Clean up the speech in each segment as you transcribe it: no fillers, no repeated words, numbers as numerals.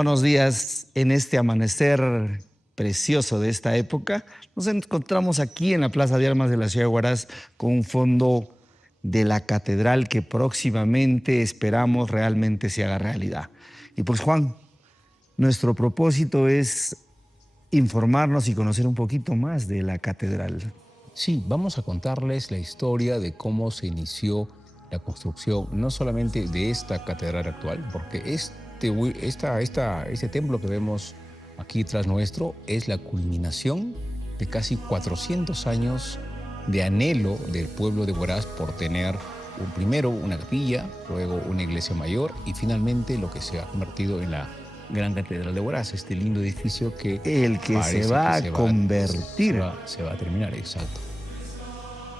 Buenos días en este amanecer precioso de esta época. Nos encontramos aquí en la Plaza de Armas de la ciudad de Huaraz con un fondo de la catedral que próximamente esperamos realmente se haga realidad. Y pues Juan, nuestro propósito es informarnos y conocer un poquito más de la catedral. Sí, vamos a contarles la historia de cómo se inició la construcción, no solamente de esta catedral actual, porque este templo que vemos aquí tras nuestro es la culminación de casi 400 años de anhelo del pueblo de Huaraz por tener primero una capilla, luego una iglesia mayor y finalmente lo que se ha convertido en la Gran Catedral de Huaraz, este lindo edificio que El que se va a convertir. se va a terminar, exacto.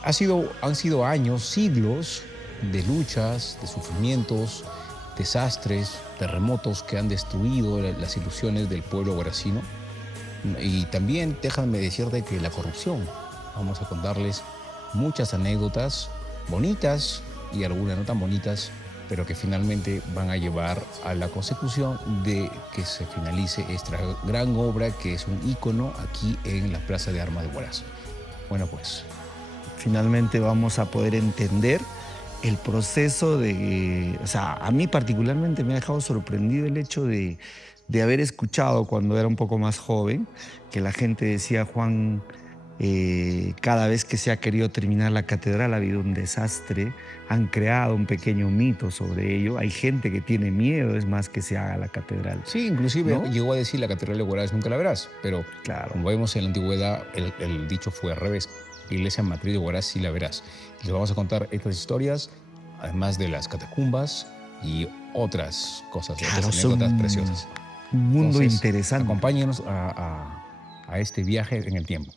Han sido años, siglos de luchas, de sufrimientos, desastres, terremotos que han destruido las ilusiones del pueblo huaracino. Y también déjame decirte que la corrupción. Vamos a contarles muchas anécdotas bonitas y algunas no tan bonitas, pero que finalmente van a llevar a la consecución de que se finalice esta gran obra que es un ícono aquí en la Plaza de Armas de Huaraz. Bueno, pues Finalmente vamos a poder entender el proceso a mí particularmente me ha dejado sorprendido el hecho de haber escuchado cuando era un poco más joven que la gente decía, Juan, cada vez que se ha querido terminar la catedral ha habido un desastre, han creado un pequeño mito sobre ello, hay gente que tiene miedo, es más, que se haga la catedral. sí, inclusive ¿No? llegó a decir la Catedral de Huaraz nunca la verás, pero Claro. como vemos en la antigüedad, el dicho fue al revés. Iglesia matriz de Huaraz sí la verás. Les vamos a contar estas historias, además de las catacumbas y otras cosas, Claro, otras son anécdotas preciosas. un mundo Entonces, interesante. acompáñenos a este viaje en el tiempo.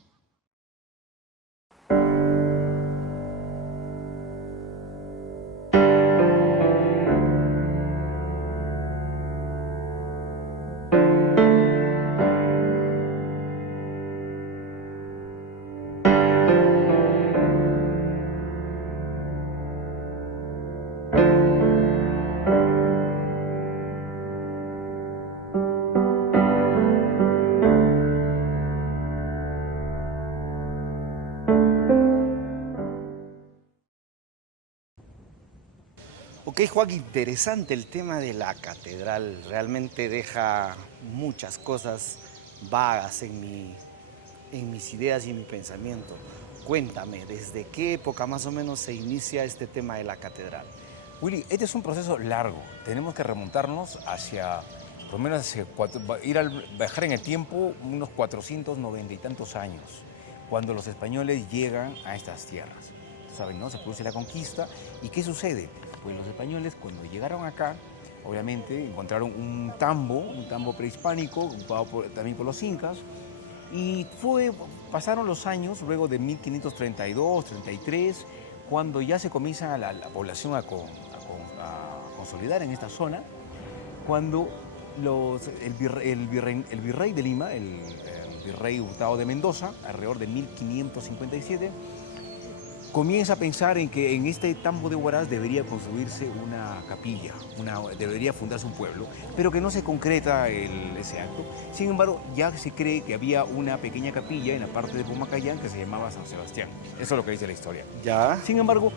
Ok, Juan, interesante el tema de la catedral. Realmente deja muchas cosas vagas en mis ideas y en mi pensamiento. Cuéntame, ¿desde qué época más o menos se inicia este tema de la catedral? Willy, este es un proceso largo. Tenemos que remontarnos hacia, por lo menos viajar en el tiempo unos 490 y tantos años, cuando los españoles llegan a estas tierras. ¿Saben, no? Se produce la conquista. ¿Y qué sucede? Pues los españoles, cuando llegaron acá, obviamente encontraron un tambo prehispánico, ocupado también por los incas, y pasaron los años, luego de 1532, 33, cuando ya se comienza la población a consolidar en esta zona, cuando el virrey de Lima, el virrey Hurtado de Mendoza, alrededor de 1557, comienza a pensar en que en este tambo de Huaraz debería construirse una capilla, debería fundarse un pueblo, pero que no se concreta ese acto. Sin embargo, ya se cree que había una pequeña capilla en la parte de Pumacayán que se llamaba San Sebastián. Eso es lo que dice la historia. Ya. Sin embargo,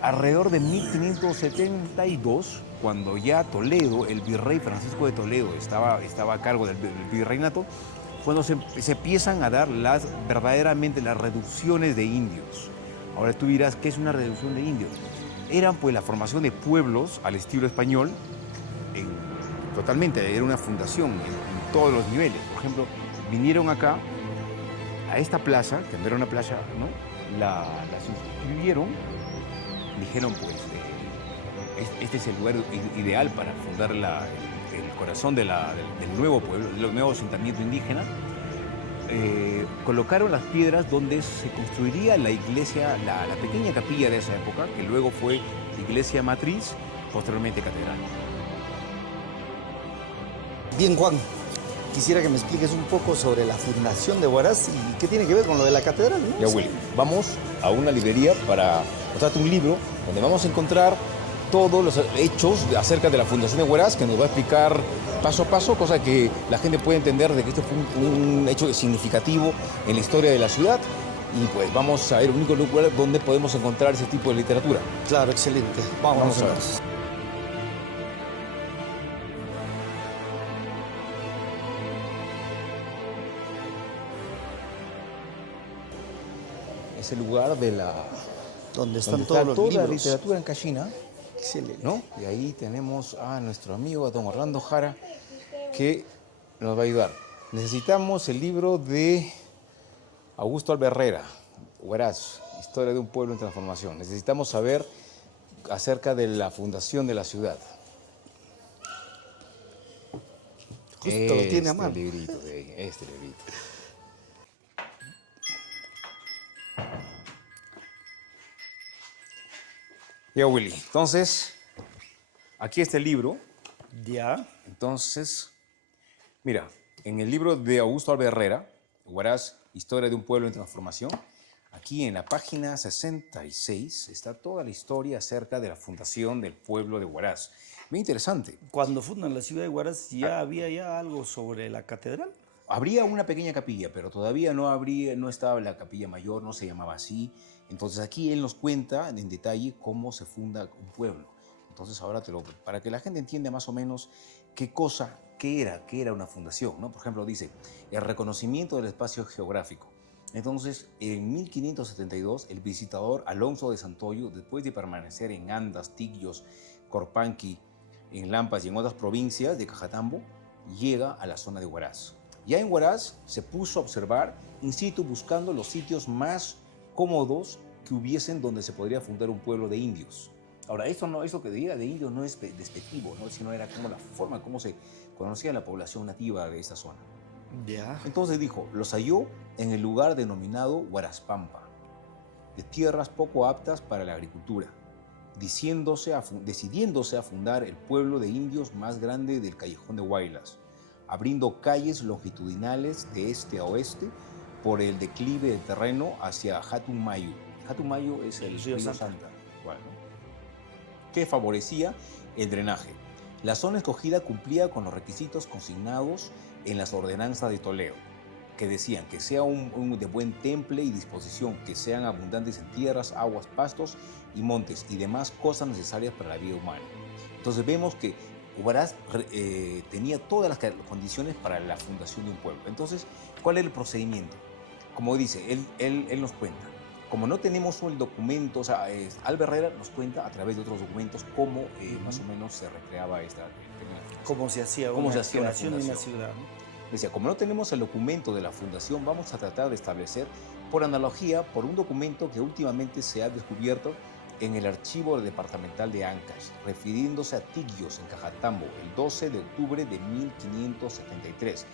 alrededor de 1572, cuando ya Toledo, el virrey Francisco de Toledo, estaba a cargo del virreinato, cuando se empiezan a dar verdaderamente las reducciones de indios. Ahora tú dirás, ¿qué es una reducción de indios? Eran pues la formación de pueblos al estilo español, totalmente, era una fundación en todos los niveles. Por ejemplo, vinieron acá, a esta plaza, que no era una plaza, ¿no? La suscribieron, dijeron pues, este es el lugar ideal para fundar el corazón del nuevo pueblo, el nuevo asentamiento indígena. Colocaron las piedras donde se construiría la iglesia, la pequeña capilla de esa época, que luego fue iglesia matriz, posteriormente catedral. Bien, Juan, quisiera que me expliques un poco sobre la fundación de Huaraz y qué tiene que ver con lo de la catedral, ¿no? Ya, Willy, vamos a una librería para mostrarte un libro donde vamos a encontrar todos los hechos acerca de la fundación de Huaraz, que nos va a explicar paso a paso, cosa que la gente puede entender de que esto fue un hecho significativo en la historia de la ciudad. Y pues vamos a ver el único lugar donde podemos encontrar ese tipo de literatura. Claro, excelente. Vamos a ver. Es el lugar de la... Donde está todos los toda la libros. literatura en Cachina, Excelente. ¿no? Y ahí tenemos a nuestro amigo, a don Orlando Jara, que nos va a ayudar. Necesitamos el libro de Augusto Alberrera, Huaraz, Historia de un pueblo en transformación. Necesitamos saber acerca de la fundación de la ciudad. Justo lo tiene a mano. Este librito. Ya, Willy. Entonces, aquí está el libro. Ya. Entonces, mira, en el libro de Augusto Alberrera, Huaraz, Historia de un pueblo en transformación, aquí en la página 66 está toda la historia acerca de la fundación del pueblo de Huaraz. Muy interesante. Cuando fundan la ciudad de Huaraz, ¿ya había ya algo sobre la catedral? Habría una pequeña capilla, pero todavía no estaba la capilla mayor, no se llamaba así. Entonces aquí él nos cuenta en detalle cómo se funda un pueblo. Entonces ahora para que la gente entienda más o menos qué era una fundación, ¿no? Por ejemplo, dice, el reconocimiento del espacio geográfico. Entonces, en 1572, el visitador Alonso de Santoyo, después de permanecer en Andas, Tigyos, Corpanqui, en Lampas y en otras provincias de Cajatambo, llega a la zona de Huaraz. Ya en Huaraz se puso a observar in situ buscando los sitios más cómodos que hubiesen donde se podría fundar un pueblo de indios. Ahora, esto que diga de indios no es despectivo, ¿no? Sino era como la forma como se conocía la población nativa de esta zona. Ya. Entonces dijo, los halló en el lugar denominado Huarazpampa, de tierras poco aptas para la agricultura, decidiéndose a fundar el pueblo de indios más grande del Callejón de Huaylas, abriendo calles longitudinales de este a oeste por el declive del terreno hacia Hatunmayu. Hatunmayu es el río Santa, igual, ¿no? Que favorecía el drenaje. La zona escogida cumplía con los requisitos consignados en las ordenanzas de Toledo, que decían que sea un de buen temple y disposición, que sean abundantes en tierras, aguas, pastos y montes y demás cosas necesarias para la vida humana. Entonces vemos que Huaraz tenía todas las condiciones para la fundación de un pueblo. Entonces, ¿cuál es el procedimiento? Como dice, él nos cuenta. Como no tenemos el documento, o sea, Alberrera nos cuenta a través de otros documentos cómo más o menos se recreaba esta... ¿Cómo se hacía ¿Cómo una se hacía una creación de una fundación? ciudad? ¿No? Decía, como no tenemos el documento de la fundación, vamos a tratar de establecer, por analogía, por un documento que últimamente se ha descubierto en el archivo departamental de Ancash, refiriéndose a Tigyos, en Cajatambo, el 12 de octubre de 1573.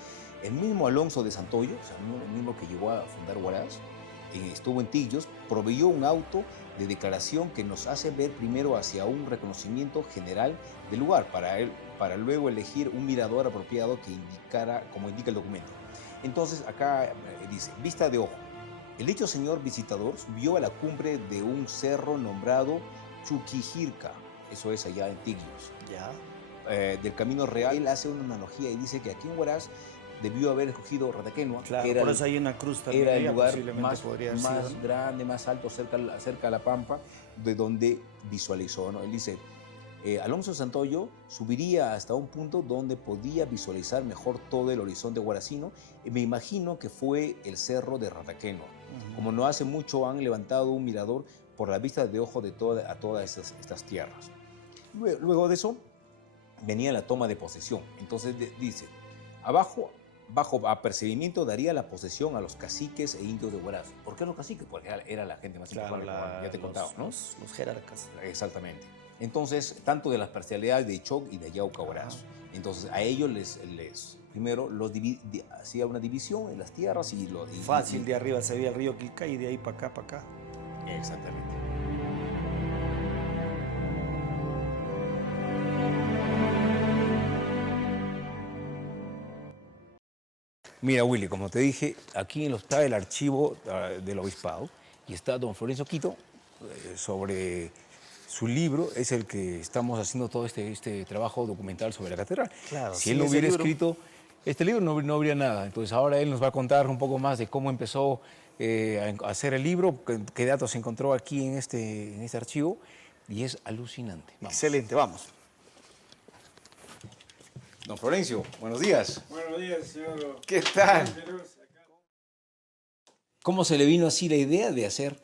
El mismo Alonso de Santoyo, o sea, el mismo que llegó a fundar Huaraz, estuvo en Tigyos, proveyó un auto de declaración que nos hace ver primero hacia un reconocimiento general del lugar, para luego elegir un mirador apropiado que indicara, como indica el documento. Entonces, acá dice, vista de ojo. El dicho señor visitador subió a la cumbre de un cerro nombrado Chuquijirca, eso es allá en Tigyos, del Camino Real. Él hace una analogía y dice que aquí en Huaraz debió haber escogido Rataquenua, Claro, que era, por eso hay una cruz también. era el allá, lugar posiblemente más podría haber sido, ¿no? grande, más alto, cerca a la pampa, de donde visualizó, ¿no? Él dice, Alonso Santoyo subiría hasta un punto donde podía visualizar mejor todo el horizonte huaracino, y me imagino que fue el cerro de Rataquenua. Como no hace mucho han levantado un mirador por la vista de ojo a todas estas tierras. Luego de eso venía la toma de posesión. Entonces dice, bajo apercibimiento daría la posesión a los caciques e indios de Huaraz. ¿Por qué los caciques? Porque era la gente más importante, ya te he contado, ¿no? Los jerarcas. Exactamente. Entonces, tanto de las parcialidades de Choc y de Yauca Huaraz. Entonces, a ellos primero hacía una división en las tierras y Fácil, de arriba se veía el río Quilcay y de ahí para acá, para acá. Exactamente. Mira, Willy, como te dije, aquí está el archivo del obispado y está don Florencio Quito sobre su libro es el que estamos haciendo todo este trabajo documental sobre la catedral. Claro, si sin él no ese hubiera libro- escrito este libro, no habría nada. Entonces ahora él nos va a contar un poco más de cómo empezó a hacer el libro, qué datos encontró aquí en este archivo, y es alucinante. Vamos. Excelente, vamos. Don Florencio, buenos días. Buenos días, señor. ¿Qué tal? ¿Cómo se le vino así la idea de hacer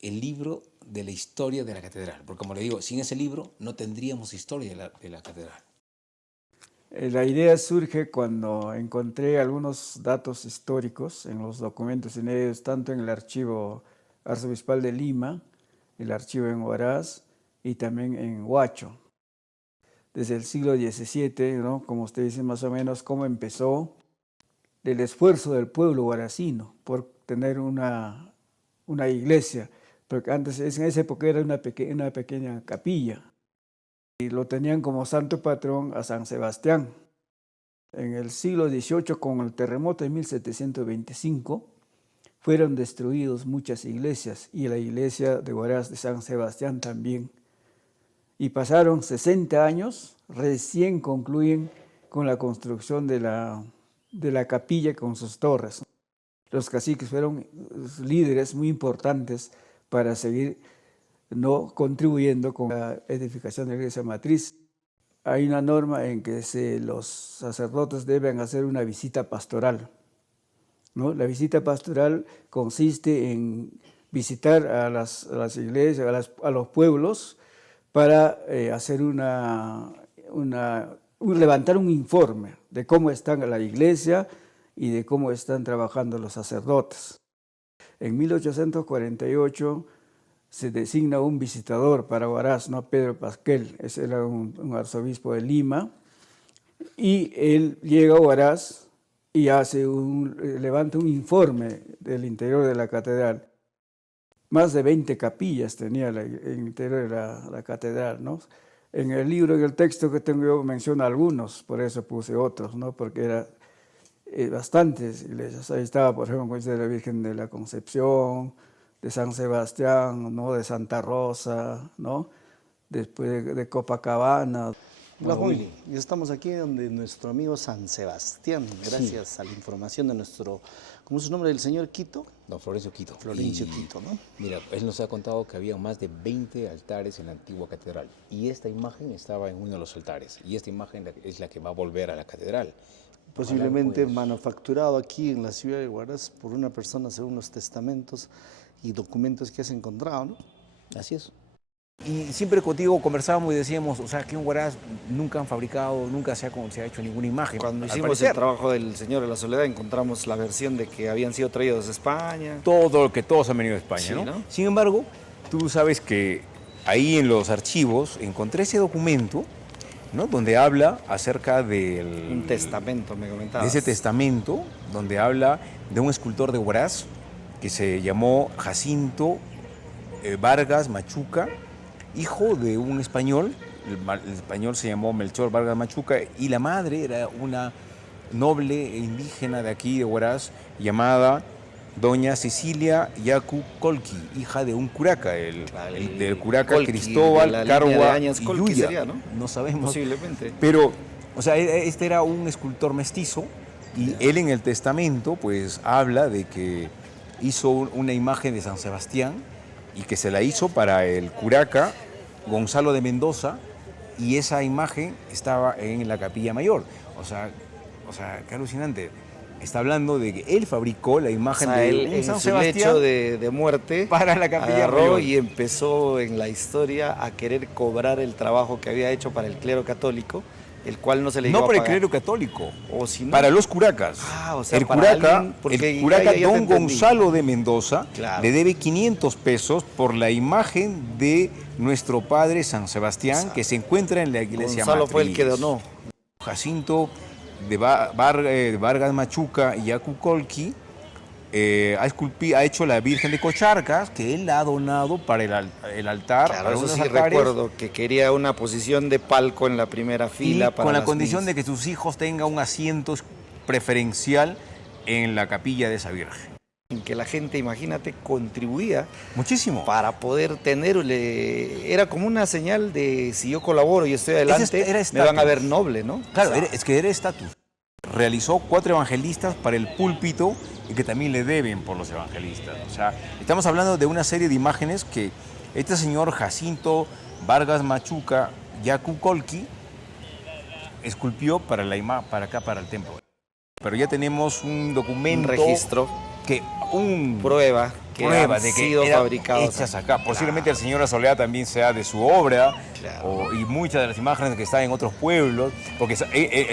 el libro de la historia de la catedral? Porque como le digo, sin ese libro no tendríamos historia de la catedral. La idea surge cuando encontré algunos datos históricos en los documentos inéditos, tanto en el archivo arzobispal de Lima, el archivo en Huaraz y también en Huacho. Desde el siglo XVII, ¿no? Como usted dice más o menos, cómo empezó el esfuerzo del pueblo huaracino por tener una iglesia, porque antes, en esa época era una pequeña capilla, y lo tenían como santo patrón a San Sebastián. En el siglo XVIII, con el terremoto de 1725, fueron destruidas muchas iglesias, y la iglesia de Huaraz de San Sebastián también. Y pasaron 60 años, recién concluyen con la construcción de la capilla con sus torres. Los caciques fueron líderes muy importantes para seguir contribuyendo con la edificación de la iglesia matriz. Hay una norma en que los sacerdotes deben hacer una visita pastoral, ¿no? La visita pastoral consiste en visitar a las iglesias, a los pueblos, para hacer levantar un informe de cómo está la iglesia y de cómo están trabajando los sacerdotes. En 1848 se designa un visitador para Huaraz, ¿no? Pedro Pasquel, ese era un arzobispo de Lima, y él llega a Huaraz y levanta un informe del interior de la catedral. Más de 20 capillas tenía en el interior de la catedral, ¿no? En el libro, en el texto que tengo yo, menciono algunos, por eso puse otros, ¿no? Porque era bastantes iglesias. Ahí estaba, por ejemplo, de la Virgen de la Concepción, de San Sebastián, ¿no? De Santa Rosa, ¿no? Después de Copacabana. Hola, Juan. Ya estamos aquí donde nuestro amigo San Sebastián, gracias a la información de nuestro, ¿cómo es su nombre del señor Quito? Don Florencio Quito. Florencio Quito, ¿no? Mira, él nos ha contado que había más de 20 altares en la antigua catedral. Y esta imagen estaba en uno de los altares. Y esta imagen es la que va a volver a la catedral. Posiblemente Ojalá, pues, manufacturado aquí en la ciudad de Huaraz por una persona según los testamentos y documentos que has encontrado, ¿no? Así es. Y siempre contigo conversábamos y decíamos, o sea, que en Huaraz nunca han fabricado, nunca se ha hecho ninguna imagen. Cuando Al hicimos parecer, el trabajo del Señor de la Soledad encontramos la versión de que habían sido traídos de España. que todos han venido de España, Sí, ¿no? ¿no? Sin embargo, tú sabes que ahí en los archivos encontré ese documento, ¿no? Donde habla acerca del... Un testamento, me de comentabas. ese testamento, donde habla de un escultor de Huaraz que se llamó Jacinto Vargas Machuca, hijo de un español. El español se llamó Melchor Vargas Machuca y la madre era una noble indígena de aquí, de Huaraz, llamada doña Cecilia Yacu Colqui, hija de un curaca, del curaca Colqui, Cristóbal de la línea de Carua Áñez y Colqui Yuya. sería, ¿no? No sabemos. Posiblemente. Pero, o sea, este era un escultor mestizo y él en el testamento pues habla de que hizo una imagen de San Sebastián y que se la hizo para el curaca Gonzalo de Mendoza y esa imagen estaba en la capilla mayor. O sea, qué alucinante. Está hablando de que él fabricó la imagen O sea, de él un en San su Sebastián lecho de muerte para la capilla agarró mayor. y empezó en la historia a querer cobrar el trabajo que había hecho para el clero católico, el cual no se le llegó No a para el pagar. clero católico, O si no, para los curacas. Ah, o sea, el para curaca, alguien, porque el curaca ya te don entendí. Gonzalo de Mendoza Claro. le debe 500 pesos por la imagen de nuestro padre San Sebastián que se encuentra en la iglesia Gonzalo matriz. fue el que donó. Jacinto de Vargas Machuca y Yacu Colqui ha hecho la Virgen de Cocharcas, que él la ha donado para el altar. Claro, para eso unos sí altares, recuerdo, que quería una posición de palco en la primera y fila para con la las condición de misas. que sus hijos tengan un asiento preferencial en la capilla de esa Virgen. en que la gente, imagínate, contribuía Muchísimo. para poder era como una señal de si yo colaboro y estoy adelante, Era me van a estatus. ver noble, ¿no? Claro, O sea, es que era estatus. Realizó 4 evangelistas para el púlpito y que también le deben por los evangelistas. O sea, estamos hablando de una serie de imágenes que este señor Jacinto Vargas Machuca Yacu Colqui esculpió para para el templo. Pero ya tenemos un documento, un registro, prueba que han de que sido eran fabricados hechas acá. Posiblemente el señor Azoleá también sea de su obra, Claro. y muchas de las imágenes que están en otros pueblos, porque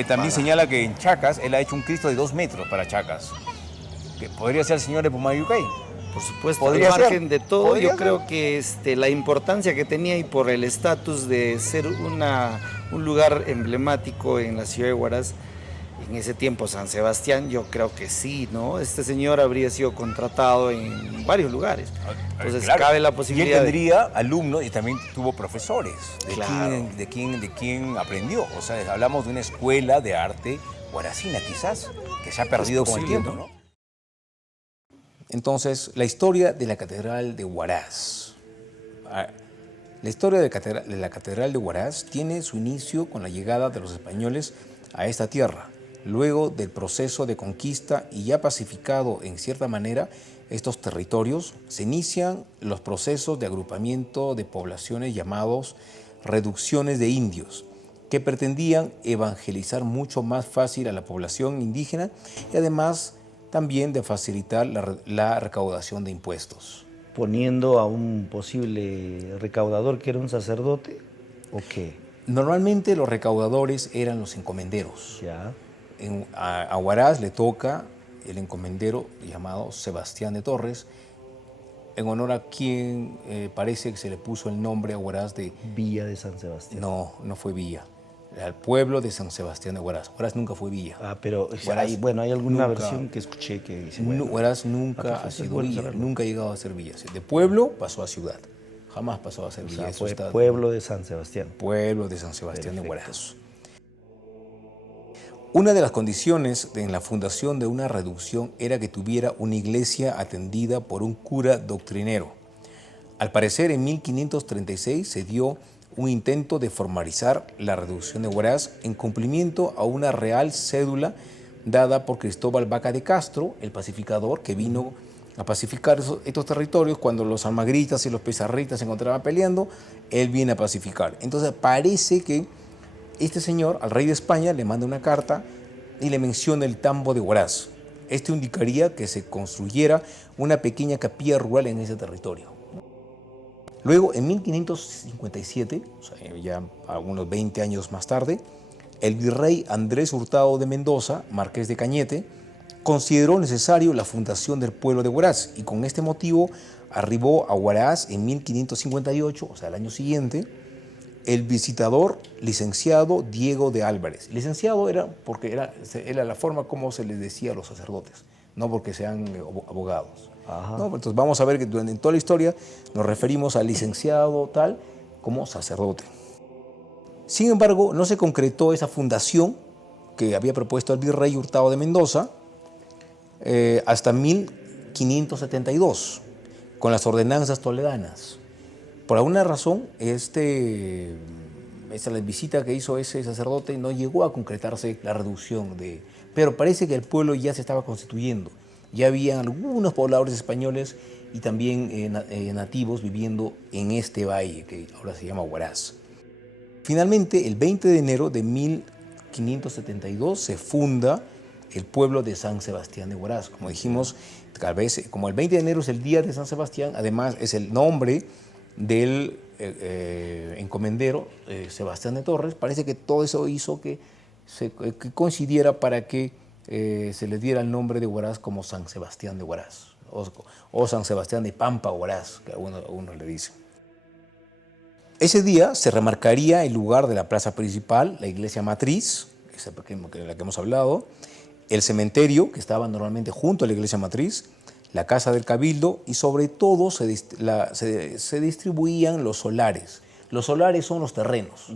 también señala que en Chacas él ha hecho un Cristo de 2 metros para Chacas, que podría ser el señor de Pumayucay. Por supuesto, Podría al margen ser. de todo, Podría yo creo que la importancia que tenía y por el estatus de ser un lugar emblemático en la ciudad de Huaraz, en ese tiempo San Sebastián, yo creo que sí, ¿no? Este señor habría sido contratado en varios lugares. Entonces Claro. cabe la Y él posibilidad tendría alumnos y también tuvo profesores Claro. de quien aprendió. O sea, hablamos de una escuela de arte huaracina quizás, que se ha perdido con el posible, tiempo, ¿no? Entonces, la historia de la Catedral de Huaraz. La historia de la Catedral de Huaraz tiene su inicio con la llegada de los españoles a esta tierra, luego del proceso de conquista y ya pacificado en cierta manera estos territorios, se inician los procesos de agrupamiento de poblaciones llamados reducciones de indios, que pretendían evangelizar mucho más fácil a la población indígena y además también de facilitar la recaudación de impuestos. Poniendo a un posible recaudador que era un sacerdote, ¿o qué? Normalmente los recaudadores eran los encomenderos. Ya. A Huaraz le toca el encomendero llamado Sebastián de Torres, en honor a quien parece que se le puso el nombre a Huaraz de... Villa de San Sebastián. No, no fue villa. Al pueblo de San Sebastián de Huaraz. Huaraz nunca fue villa. Ah, pero Huaraz hay alguna nunca- versión que escuché que dice, Huaraz nunca perfecto, ha es sido bueno villa, saberlo. nunca ha llegado a ser villa. De pueblo pasó a ciudad. Jamás pasó a ser o villa. sea, Eso fue está- pueblo de San Sebastián. Pueblo de San Sebastián de Perfecto. Huaraz. Una de las condiciones en la fundación de una reducción era que tuviera una iglesia atendida por un cura doctrinero. Al parecer, en 1536 se dio un intento de formalizar la reducción de Huaraz en cumplimiento a una real cédula dada por Cristóbal Vaca de Castro, el pacificador que vino a pacificar estos territorios cuando los almagritas y los pizarritas se encontraban peleando, él viene a pacificar. Entonces parece que este señor al rey de España le manda una carta y le menciona el tambo de Huaraz. Esto indicaría que se construyera una pequeña capilla rural en ese territorio. Luego, en 1557, o sea, ya algunos 20 años más tarde, el virrey Andrés Hurtado de Mendoza, marqués de Cañete, consideró necesario la fundación del pueblo de Huaraz y con este motivo arribó a Huaraz en 1558, o sea, el año siguiente, el visitador licenciado Diego de Álvarez. Licenciado era porque era la forma como se les decía a los sacerdotes, no porque sean abogados. ¿No? Entonces vamos a ver que durante toda la historia nos referimos al licenciado tal como sacerdote. Sin embargo, no se concretó esa fundación que había propuesto el virrey Hurtado de Mendoza hasta 1572, con las ordenanzas toledanas. Por alguna razón, esta visita que hizo ese sacerdote no llegó a concretarse la reducción pero parece que el pueblo ya se estaba constituyendo. Ya había algunos pobladores españoles y también nativos viviendo en este valle que ahora se llama Huaraz. Finalmente, el 20 de enero de 1572 se funda el pueblo de San Sebastián de Huaraz. Como dijimos, tal vez como el 20 de enero es el día de San Sebastián, además es el nombre del encomendero Sebastián de Torres, parece que todo eso hizo que coincidiera para que se le diera el nombre de Huaraz como San Sebastián de Huaraz o San Sebastián de Pampa Huaraz, que algunos le dicen. Ese día se remarcaría el lugar de la plaza principal, la iglesia matriz, de la que hemos hablado, el cementerio, que estaba normalmente junto a la iglesia matriz, la casa del cabildo y sobre todo se distribuían los solares. Los solares son los terrenos.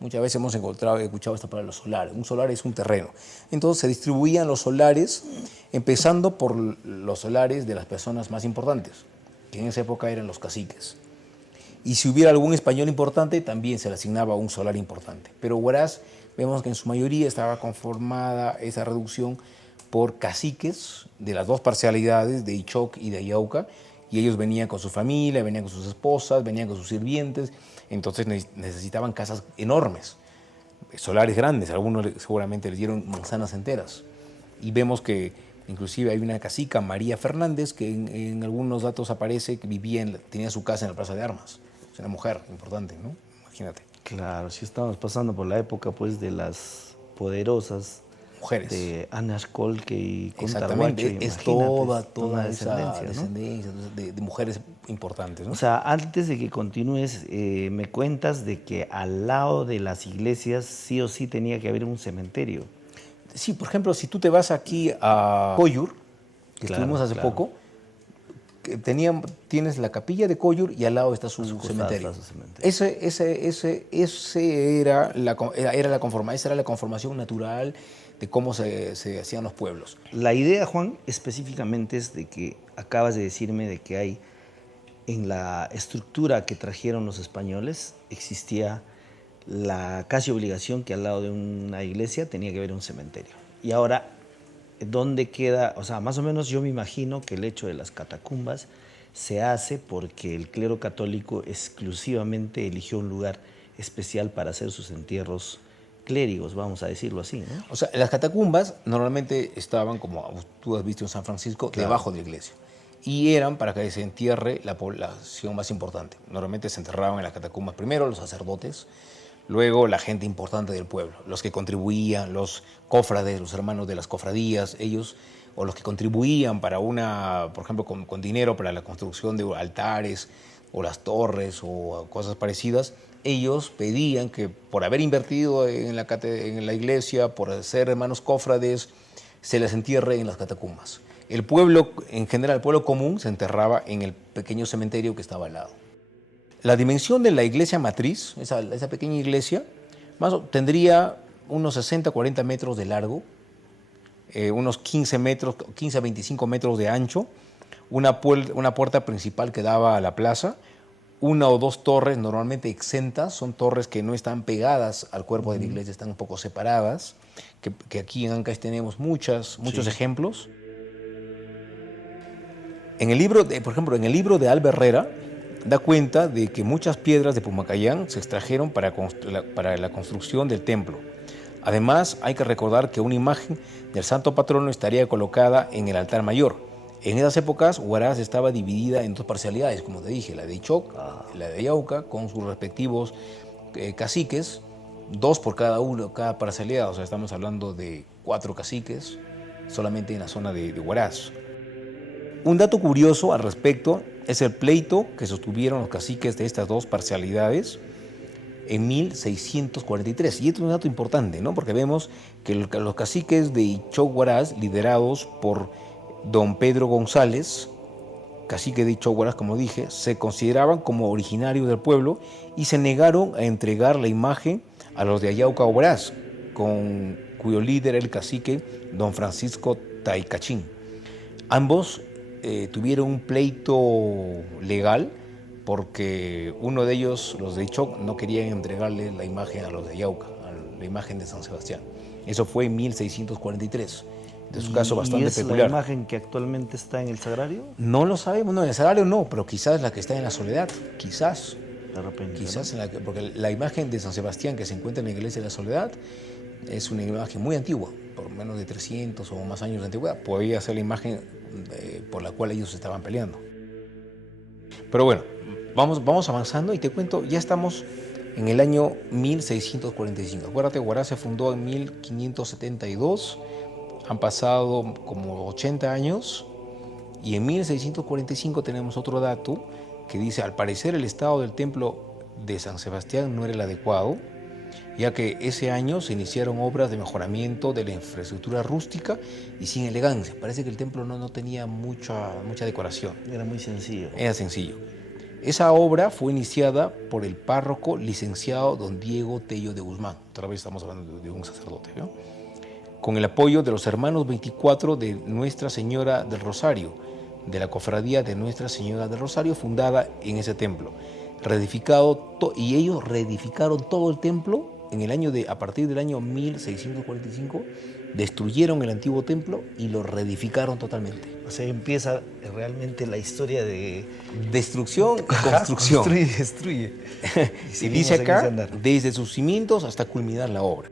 Muchas veces hemos escuchado esta palabra, los solares. Un solar es un terreno. Entonces se distribuían los solares, empezando por los solares de las personas más importantes, que en esa época eran los caciques. Y si hubiera algún español importante, también se le asignaba un solar importante. Pero Huaraz, vemos que en su mayoría estaba conformada esa reducción por caciques de las dos parcialidades, de Ichoc y de Ayauca, y ellos venían con su familia, venían con sus esposas, venían con sus sirvientes, entonces necesitaban casas enormes, solares grandes, algunos seguramente les dieron manzanas enteras. Y vemos que inclusive hay una cacica, María Fernández, que en algunos datos aparece que tenía su casa en la Plaza de Armas. Es una mujer importante, ¿no? Imagínate. Claro, sí estamos pasando por la época pues de las poderosas Mujeres. de Anashkolke y Exactamente, Contarhuacho, es imagínate, toda descendencia, esa ¿no? descendencia de mujeres importantes, ¿no? O sea, antes de que continúes, me cuentas de que al lado de las iglesias sí o sí tenía que haber un cementerio. Sí, por ejemplo, si tú te vas aquí a Coyur, que Claro, estuvimos hace claro. poco, que tienes la capilla de Coyur y al lado está su cementerio. está su cementerio. Esa era la conformación natural de cómo se hacían los pueblos. La idea, Juan, específicamente es de que acabas de decirme de que hay en la estructura que trajeron los españoles existía la casi obligación que al lado de una iglesia tenía que haber un cementerio. Y ahora, ¿dónde queda? O sea, más o menos yo me imagino que el hecho de las catacumbas se hace porque el clero católico exclusivamente eligió un lugar especial para hacer sus entierros clérigos, vamos a decirlo así, ¿no? O sea, las catacumbas normalmente estaban, como tú has visto en San Francisco, Claro. debajo de la iglesia. Y eran para que se entierre la población más importante. Normalmente se enterraban en las catacumbas primero los sacerdotes, luego la gente importante del pueblo, los que contribuían, los cofrades, los hermanos de las cofradías, ellos, o los que contribuían para por ejemplo, con dinero para la construcción de altares, o las torres, o cosas parecidas, ellos pedían que por haber invertido en la iglesia, por ser hermanos cofrades, se les entierre en las catacumbas. El pueblo, en general, el pueblo común se enterraba en el pequeño cementerio que estaba al lado. La dimensión de la iglesia matriz, esa pequeña iglesia, tendría unos 60, 40 metros de largo, unos 15 a 25 metros de ancho, una puerta principal que daba a la plaza, una o dos torres normalmente exentas, son torres que no están pegadas al cuerpo de la iglesia, están un poco separadas, que aquí en Ancash tenemos muchos ejemplos. En el libro, por ejemplo, en el libro de Alba Herrera, da cuenta de que muchas piedras de Pumacayán se extrajeron para la construcción del templo. Además, hay que recordar que una imagen del santo patrono estaría colocada en el altar mayor. En esas épocas, Huaraz estaba dividida en dos parcialidades, como te dije, la de Ichoc, la de Ayauca, con sus respectivos caciques, dos por cada parcialidad, o sea, estamos hablando de 4 caciques solamente en la zona de Huaraz. Un dato curioso al respecto es el pleito que sostuvieron los caciques de estas dos parcialidades en 1643. Y esto es un dato importante, ¿no? Porque vemos que los caciques de Ichoc Huaraz, liderados por don Pedro González, cacique de Ichoc Huaraz, como dije, se consideraban como originarios del pueblo y se negaron a entregar la imagen a los de Ayauca Huaraz, cuyo líder era el cacique don Francisco Taicachín. Ambos tuvieron un pleito legal porque uno de ellos, los de Ichoc, no querían entregarle la imagen a los de Ayauca, a la imagen de San Sebastián. Eso fue en 1643. De su caso bastante ¿Y es peculiar. la imagen que actualmente está en el sagrario? No lo sabemos, no, en el sagrario no, pero quizás la que está en la Soledad, quizás. De repente, Quizás, ¿no? porque la imagen de San Sebastián que se encuentra en la iglesia de la Soledad es una imagen muy antigua, por menos de 300 o más años de antigüedad. Podría ser la imagen por la cual ellos estaban peleando. Pero bueno, vamos avanzando y te cuento, ya estamos en el año 1645. Acuérdate, Huaraz se fundó en 1572, han pasado como 80 años y en 1645 tenemos otro dato que dice, al parecer el estado del templo de San Sebastián no era el adecuado, ya que ese año se iniciaron obras de mejoramiento de la infraestructura rústica y sin elegancia. Parece que el templo no tenía mucha decoración. Era muy sencillo. Era sencillo. Esa obra fue iniciada por el párroco licenciado don Diego Tello de Guzmán. Otra vez estamos hablando de un sacerdote, ¿no? Con el apoyo de los hermanos 24 de Nuestra Señora del Rosario, de la cofradía de Nuestra Señora del Rosario, fundada en ese templo. Y ellos reedificaron todo el templo a partir del año 1645, destruyeron el antiguo templo y lo reedificaron totalmente. O sea, empieza realmente la historia de Destrucción y construcción. construye y destruye. Y dice acá, desde sus cimientos hasta culminar la obra.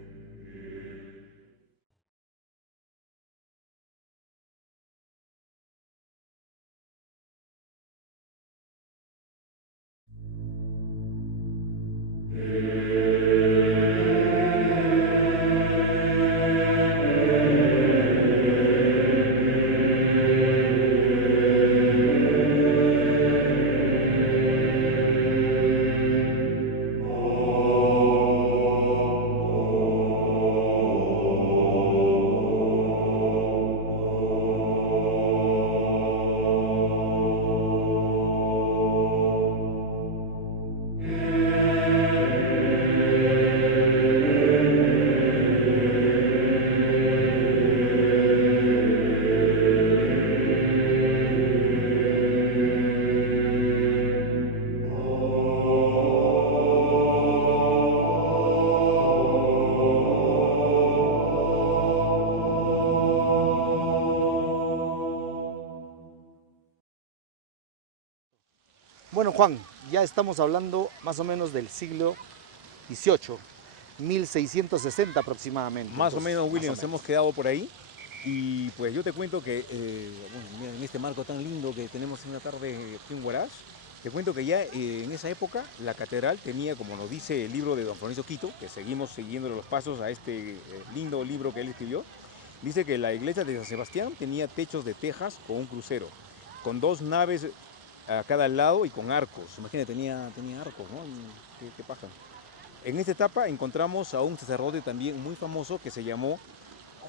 Bueno, Juan, ya estamos hablando más o menos del siglo XVIII, 1660 aproximadamente. Más o Entonces, menos, William, más nos o hemos quedado por ahí. Y pues yo te cuento que, bueno, mira, en este marco tan lindo que tenemos en una tarde aquí en Huaraz, te cuento que ya en esa época la catedral tenía, como nos dice el libro de don Florencio Quito, que seguimos siguiendo los pasos a este lindo libro que él escribió, dice que la iglesia de San Sebastián tenía techos de tejas con un crucero, con 2 naves a cada lado y con arcos. Imagínate, tenía arcos, ¿no? ¿Qué pasa? En esta etapa encontramos a un sacerdote también muy famoso que se llamó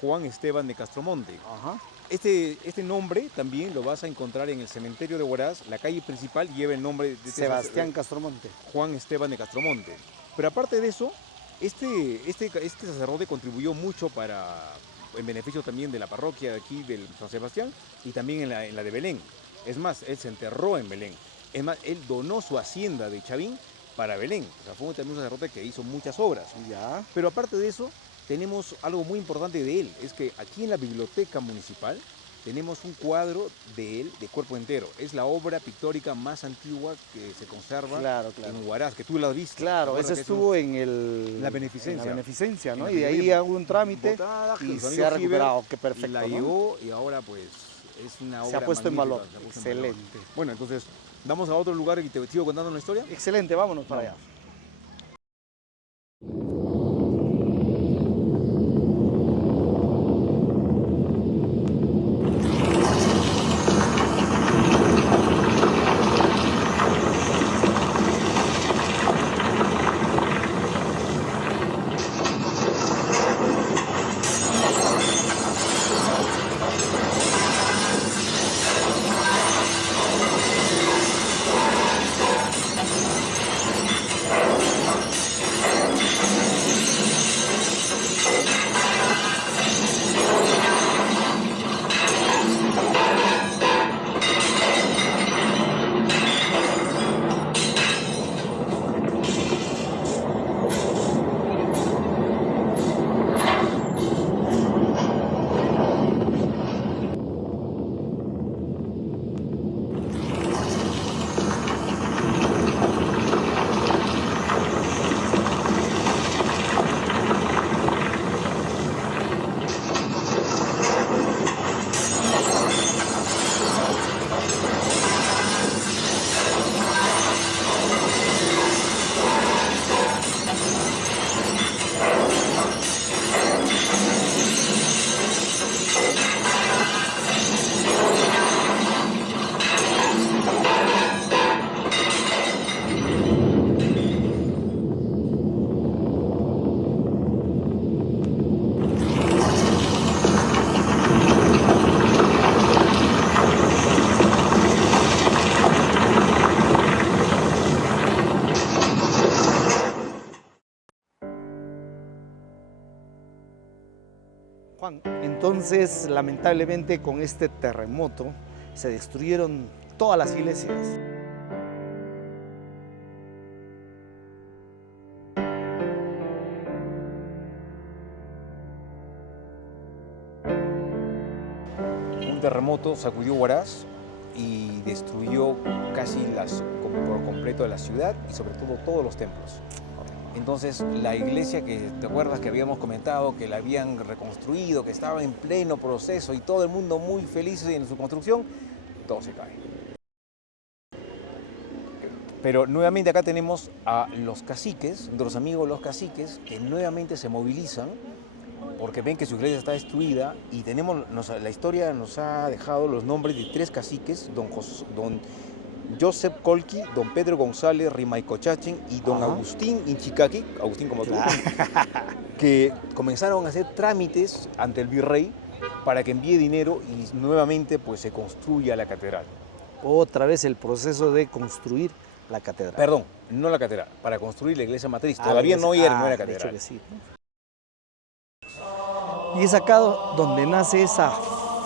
Juan Esteban de Castromonte. Ajá. Este nombre también lo vas a encontrar en el cementerio de Huaraz. La calle principal lleva el nombre de Sebastián Castromonte. Juan Esteban de Castromonte. Pero aparte de eso, este sacerdote contribuyó mucho en beneficio también de la parroquia de aquí del San Sebastián y también en la de Belén. Es más, él se enterró en Belén. Es más, él donó su hacienda de Chavín para Belén. O sea, fue también un sacerdote que hizo muchas obras. Ya. Pero aparte de eso, tenemos algo muy importante de él. Es que aquí en la biblioteca municipal tenemos un cuadro de él de cuerpo entero. Es la obra pictórica más antigua que se conserva en Huaraz, que tú la has visto. Claro, ese estuvo en la beneficencia. En la beneficencia, ¿no? En y de ahí hubo un trámite y se ha recuperado. Qué perfecto, la ¿no? llevó y ahora pues es una obra se ha puesto en valor. se ha puesto en Excelente. valor. Bueno, entonces vamos a otro lugar y te sigo contando una historia. Excelente, vámonos para allá. entonces, lamentablemente, con este terremoto se destruyeron todas las iglesias. Un terremoto sacudió Huaraz y destruyó casi por completo la ciudad y sobre todo todos los templos. Entonces la iglesia que te acuerdas que habíamos comentado que la habían reconstruido, que estaba en pleno proceso y todo el mundo muy feliz en su construcción, todo se cae. Pero nuevamente acá tenemos a los caciques, nuestros amigos los caciques, que nuevamente se movilizan porque ven que su iglesia está destruida y la historia nos ha dejado los nombres de 3 caciques, don Joseph Colqui, don Pedro González Rimaicochachín y don Agustín Inchiqui, Agustín como tú, que comenzaron a hacer trámites ante el virrey para que envíe dinero y nuevamente pues se construya la catedral. Otra vez el proceso de construir la catedral. Perdón, no la catedral, para construir la iglesia matriz. Todavía no era la catedral. De hecho que sí. Y es acá donde nace esa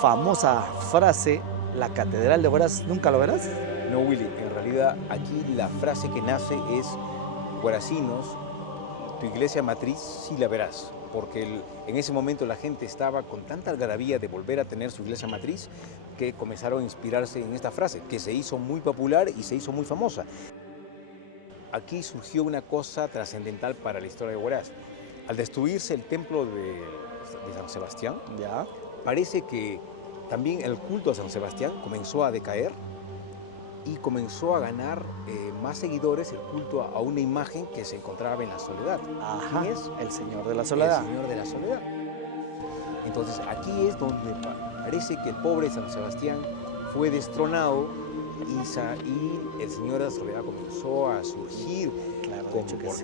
famosa frase, la catedral de Huaraz, ¿nunca lo verás? No, Willy, en realidad aquí la frase que nace es: huarazinos, tu iglesia matriz sí la verás, porque en ese momento la gente estaba con tanta algarabía de volver a tener su iglesia matriz que comenzaron a inspirarse en esta frase, que se hizo muy popular y se hizo muy famosa. Aquí surgió una cosa trascendental para la historia de Huaraz. Al destruirse el templo de San Sebastián, parece que también el culto a San Sebastián comenzó a decaer y comenzó a ganar más seguidores el culto a una imagen que se encontraba en la Soledad. ¿Quién es? El Señor de la Soledad. El Señor de la Soledad. Entonces aquí es donde parece que el pobre San Sebastián fue destronado y el Señor de la Soledad comenzó a surgir. Claro,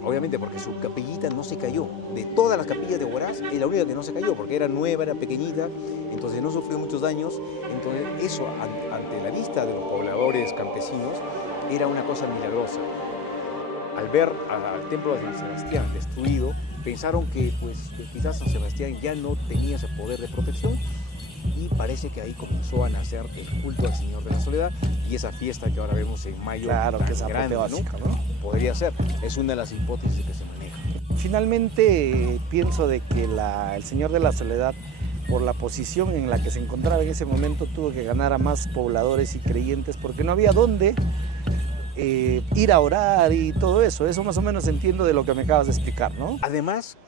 obviamente porque su capillita no se cayó. De todas las capillas de Huaraz, es la única que no se cayó, porque era nueva, era pequeñita, entonces no sufrió muchos daños. Entonces eso, ante la vista de los pobladores campesinos, era una cosa milagrosa. Al ver al templo de San Sebastián destruido, pensaron que quizás San Sebastián ya no tenía ese poder de protección, y parece que ahí comenzó a nacer el culto al Señor de la Soledad y esa fiesta que ahora vemos en mayo. Claro, que es grande, ¿no? Podría ser, es una de las hipótesis que se maneja. Finalmente pienso de que el Señor de la Soledad, por la posición en la que se encontraba en ese momento, tuvo que ganar a más pobladores y creyentes porque no había dónde ir a orar y todo eso. Eso más o menos entiendo de lo que me acabas de explicar, ¿no? Además,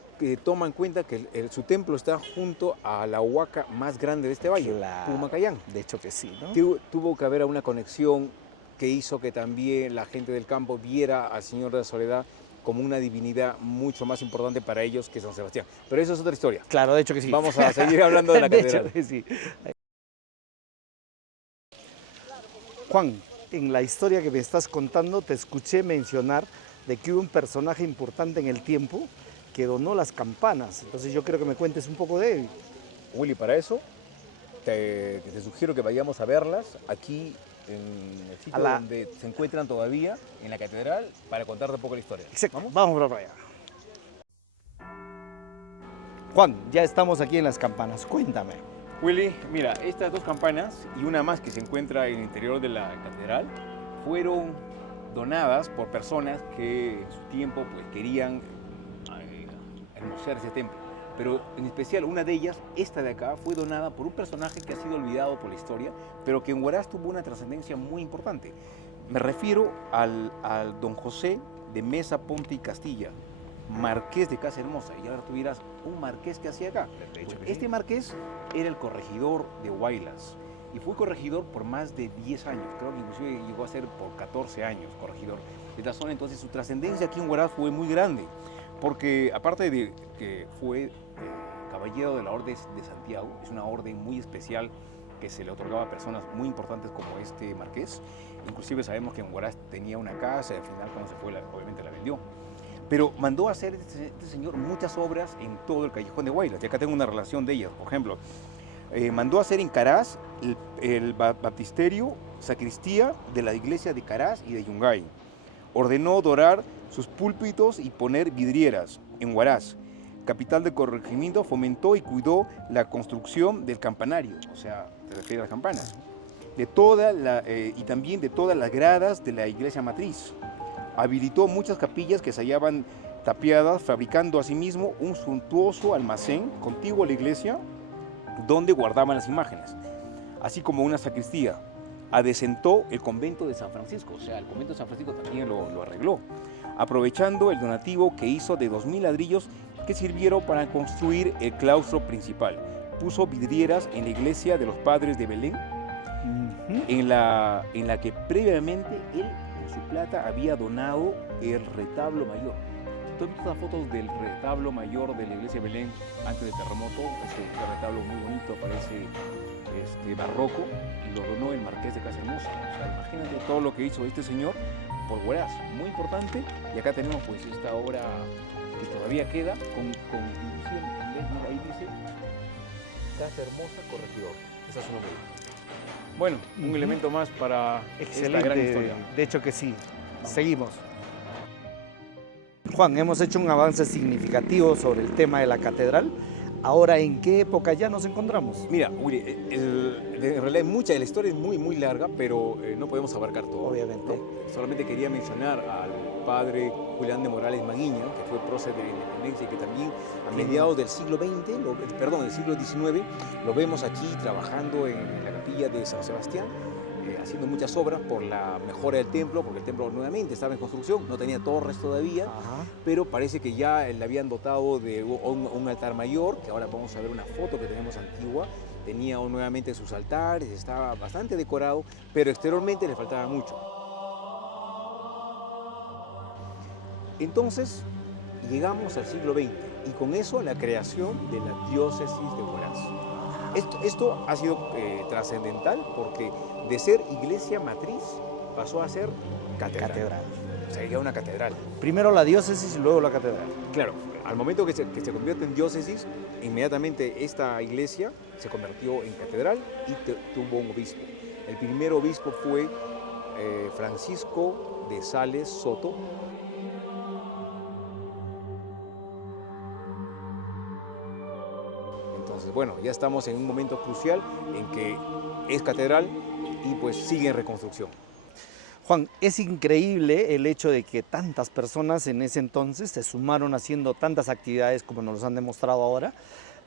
toma en cuenta que su templo está junto a la huaca más grande de este valle, Pumacayán. De hecho que sí, ¿no? Tuvo que haber una conexión que hizo que también la gente del campo viera al Señor de la Soledad como una divinidad mucho más importante para ellos que San Sebastián. Pero eso es otra historia. Claro, de hecho que sí. Vamos a seguir hablando de la catedral. De hecho que sí. Juan, en la historia que me estás contando te escuché mencionar de que hubo un personaje importante en el tiempo que donó las campanas. Entonces yo creo que me cuentes un poco de él. Willy, para eso te sugiero que vayamos a verlas aquí en el sitio donde se encuentran todavía, en la catedral, para contarte un poco la historia. Exacto. Vamos por allá. Juan, ya estamos aquí en las campanas. Cuéntame. Willy, mira, estas 2 campanas y una más que se encuentra en el interior de la catedral fueron donadas por personas que en su tiempo querían hermosear ese templo. Pero en especial una de ellas, esta de acá, fue donada por un personaje que ha sido olvidado por la historia, pero que en Huaraz tuvo una trascendencia muy importante. Me refiero al don José de Mesa, Ponte y Castilla, marqués de Casa Hermosa. Y ahora tú dirás, ¿un marqués que hacía acá? Este marqués era el corregidor de Huaylas y fue corregidor por más de 10 años. Creo que inclusive llegó a ser por 14 años corregidor de esta zona. Entonces su trascendencia aquí en Huaraz fue muy grande, porque aparte de que fue caballero de la Orden de Santiago, es una orden muy especial que se le otorgaba a personas muy importantes como este marqués. Inclusive sabemos que en Huaraz tenía una casa y al final cuando se fue obviamente la vendió. Pero mandó a hacer este señor muchas obras en todo el callejón de Huaylas, y acá tengo una relación de ellas. Por ejemplo, mandó a hacer en Caraz el baptisterio, sacristía de la iglesia de Caraz y de Yungay. Ordenó dorar sus púlpitos y poner vidrieras en Huaraz. capital del corregimiento, fomentó y cuidó la construcción del campanario, o sea, se refiere a las campanas, y también de todas las gradas de la iglesia matriz. Habilitó muchas capillas que se hallaban tapiadas, fabricando asimismo un suntuoso almacén contiguo a la iglesia donde guardaban las imágenes, así como una sacristía. Adecentó el convento de San Francisco, o sea, el convento de San Francisco también lo arregló, aprovechando el donativo que hizo de 2000 ladrillos que sirvieron para construir el claustro principal. Puso vidrieras en la iglesia de los Padres de Belén, en la que previamente él, con su plata, había donado el retablo mayor. ¿Tú has visto las fotos del retablo mayor de la iglesia de Belén antes del terremoto? Ese retablo muy bonito, parece barroco, y lo donó el marqués de Casa Hermosa. O sea, imagínate todo lo que hizo este señor por Huaraz, muy importante. Y acá tenemos pues esta obra que todavía queda, con inclusive en vez de ahí dice Casa Hermosa Corregidor. Esa es su nombre. Bueno, un elemento más para esta gran historia. Excelente, de hecho que sí. Seguimos. Juan, hemos hecho un avance significativo sobre el tema de la catedral. Ahora, ¿en qué época ya nos encontramos? Mira, Uri, en realidad la historia es muy larga, pero no podemos abarcar todo. Obviamente. ¿No? Solamente quería mencionar al padre Julián de Morales Maguiña, que fue prócer de la independencia y que también a mediados del siglo XX, del siglo XIX, lo vemos aquí trabajando en la capilla de San Sebastián, haciendo muchas obras por la mejora del templo, porque el templo nuevamente estaba en construcción, no tenía torres todavía, pero parece que ya le habían dotado de un altar mayor, que ahora vamos a ver una foto que tenemos antigua, tenía nuevamente sus altares, estaba bastante decorado, pero exteriormente le faltaba mucho. Entonces, llegamos al siglo XX y con eso la creación de la diócesis de Huaraz. Esto ha sido trascendental porque de ser iglesia matriz pasó a ser catedral. O sea, ya una catedral. Primero la diócesis y luego la catedral. Claro, al momento que se convierte en diócesis, inmediatamente esta iglesia se convirtió en catedral y tuvo un obispo. El primer obispo fue Francisco de Sales Soto. Entonces, bueno, ya estamos en un momento crucial en que es catedral y pues sigue en reconstrucción. Juan, es increíble el hecho de que tantas personas en ese entonces se sumaron haciendo tantas actividades como nos han demostrado ahora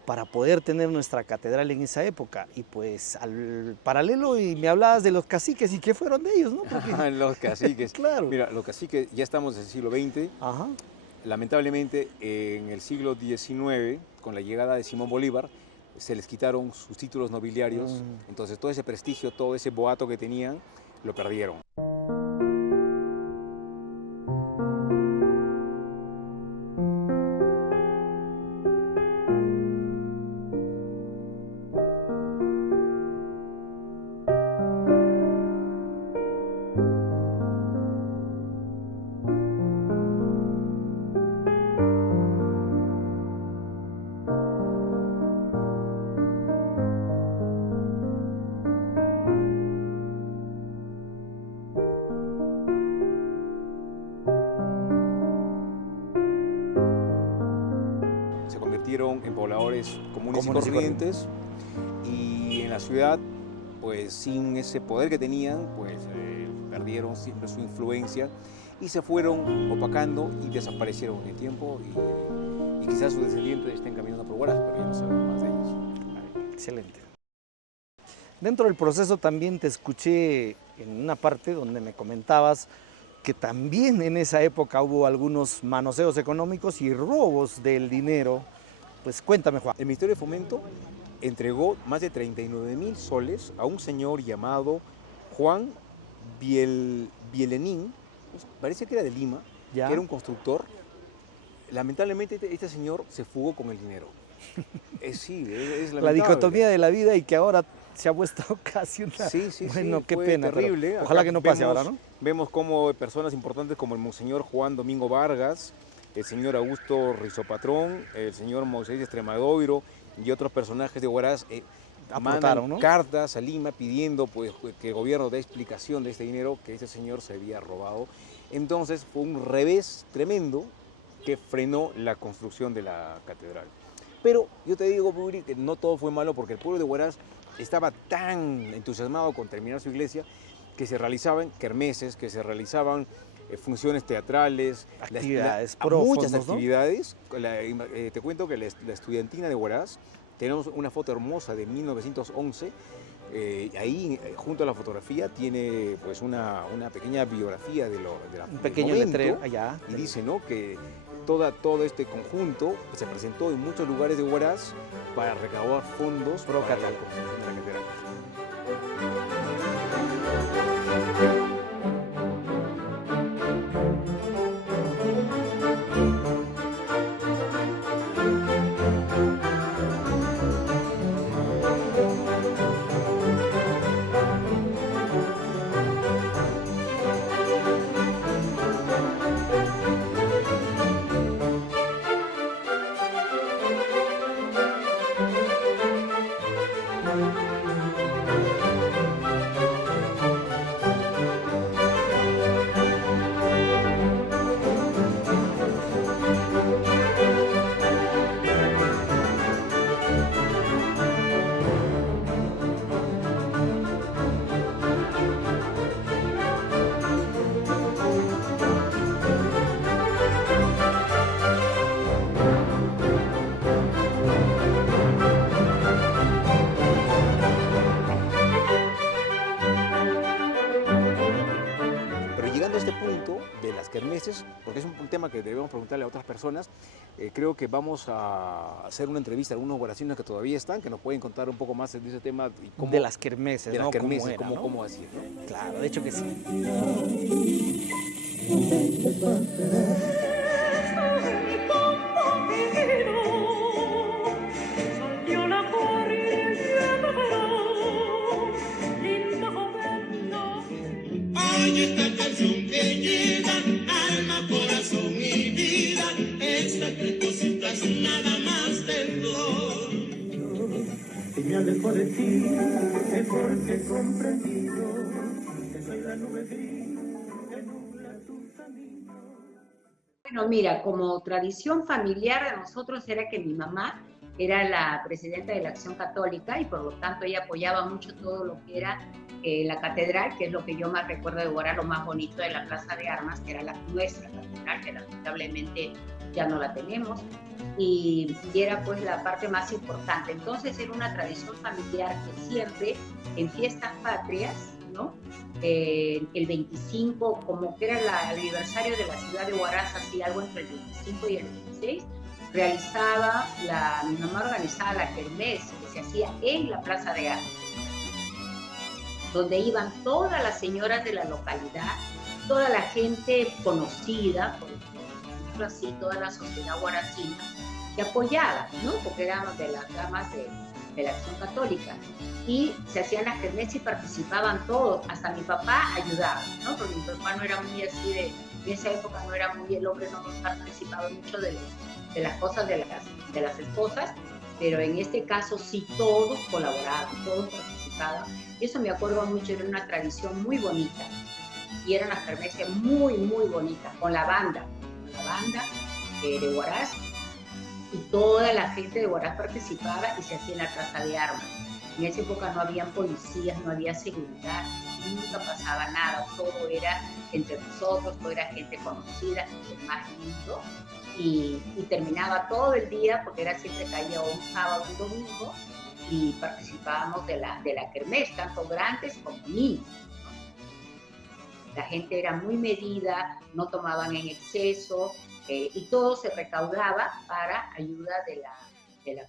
para poder tener nuestra catedral en esa época. Y pues al paralelo, y me hablabas de los caciques, ¿y qué fueron de ellos, no? Porque... Los caciques. Claro. Mira, los caciques, ya estamos en el siglo XX. Ajá. Lamentablemente, en el siglo XIX, con la llegada de Simón Bolívar, se les quitaron sus títulos nobiliarios. Entonces todo ese prestigio, todo ese boato que tenían, lo perdieron. En pobladores comunes y corrientes, y en la ciudad, pues sin ese poder que tenían, pues perdieron siempre su influencia y se fueron opacando y desaparecieron en el tiempo, y quizás sus descendientes estén caminando por Huaraz, pero ya no sabemos más de ellos. Excelente. Dentro del proceso también te escuché en una parte donde me comentabas que también en esa época hubo algunos manoseos económicos y robos del dinero. Pues cuéntame, Juan. El Ministerio de Fomento entregó más de 39.000 soles a un señor llamado Juan Bielenín, parece que era de Lima, que era un constructor. Lamentablemente este señor se fugó con el dinero. Sí, es lamentable. La dicotomía de la vida y que ahora se ha puesto casi una... Sí, bueno, qué fue pena. Terrible. Ojalá que no pase ahora, ¿no? Vemos cómo personas importantes como el monseñor Juan Domingo Vargas, el señor Augusto Rizopatrón, el señor Moisés Extremadoiro y otros personajes de Huaraz mandan, ¿no?, cartas a Lima pidiendo pues, que el gobierno dé explicación de este dinero que este señor se había robado. Entonces fue un revés tremendo que frenó la construcción de la catedral. Pero yo te digo, Buri, que no todo fue malo porque el pueblo de Huaraz estaba tan entusiasmado con terminar su iglesia que se realizaban kermeses, que se realizaban funciones teatrales, Actividades muchas profundas, ¿no? actividades. Te cuento que la estudiantina de Huaraz, tenemos una foto hermosa de 1911, ahí junto a la fotografía tiene pues una pequeña biografía de la Un pequeño del momento, letrero allá. y dice, ¿no?, que todo este conjunto se presentó en muchos lugares de Huaraz para recaudar fondos Pro para la catedral. construcción de la catedral. Pero llegando a este punto de las kermeses, porque es un tema que debemos preguntarle a otras personas, creo que vamos a hacer una entrevista a algunos guaracinos que todavía están, que nos pueden contar un poco más de ese tema. Y cómo, De las kermeses, de las ¿no? kermeses, ¿Cómo era, no? cómo así, ¿no? Claro, de hecho que sí. Salió la corriente, linda joven. Hay esta canción que lleva alma, corazón y vida. Estas tres cositas nada más temblor. Y me alejo de ti, es porque he comprendido que soy la nube gris que nubla tu camino. Bueno, mira, como tradición familiar de nosotros era que mi mamá era la presidenta de la Acción Católica y por lo tanto ella apoyaba mucho todo lo que era la catedral, que es lo que yo más recuerdo de Huaraz, lo más bonito de la Plaza de Armas, que era nuestra catedral, que lamentablemente ya no la tenemos, y era pues la parte más importante. Entonces era una tradición familiar que siempre en fiestas patrias, ¿no? El 25, como que era el aniversario de la ciudad de Huaraz, así algo entre el 25 y el 26, mi mamá organizaba la kermés que se hacía en la Plaza de Armas, donde iban todas las señoras de la localidad, toda la gente conocida, por ejemplo así, toda la sociedad huaracina, que apoyaba, ¿no? Porque éramos de las damas de la Acción Católica. Y se hacían las kermés y participaban todos, hasta mi papá ayudaba, ¿no? Porque mi papá no era muy así en esa época no era muy, el hombre no participaba mucho de las cosas de las esposas, pero en este caso sí todos colaboraban, todos participaban. Y eso me acuerdo mucho, era una tradición muy bonita. Y eran las kermeses muy, muy bonitas, con la banda de Huaraz. Y toda la gente de Huaraz participaba y se hacía en la Plaza de Armas. En esa época no habían policías, no había seguridad, nunca pasaba nada, todo era entre nosotros, todo era gente conocida, lo más lindo. Y terminaba todo el día, porque era siempre caía un sábado, un domingo, y participábamos de la kermés, tanto grandes como niños, ¿no? La gente era muy medida, no tomaban en exceso, y todo se recaudaba para ayuda de la comunidad.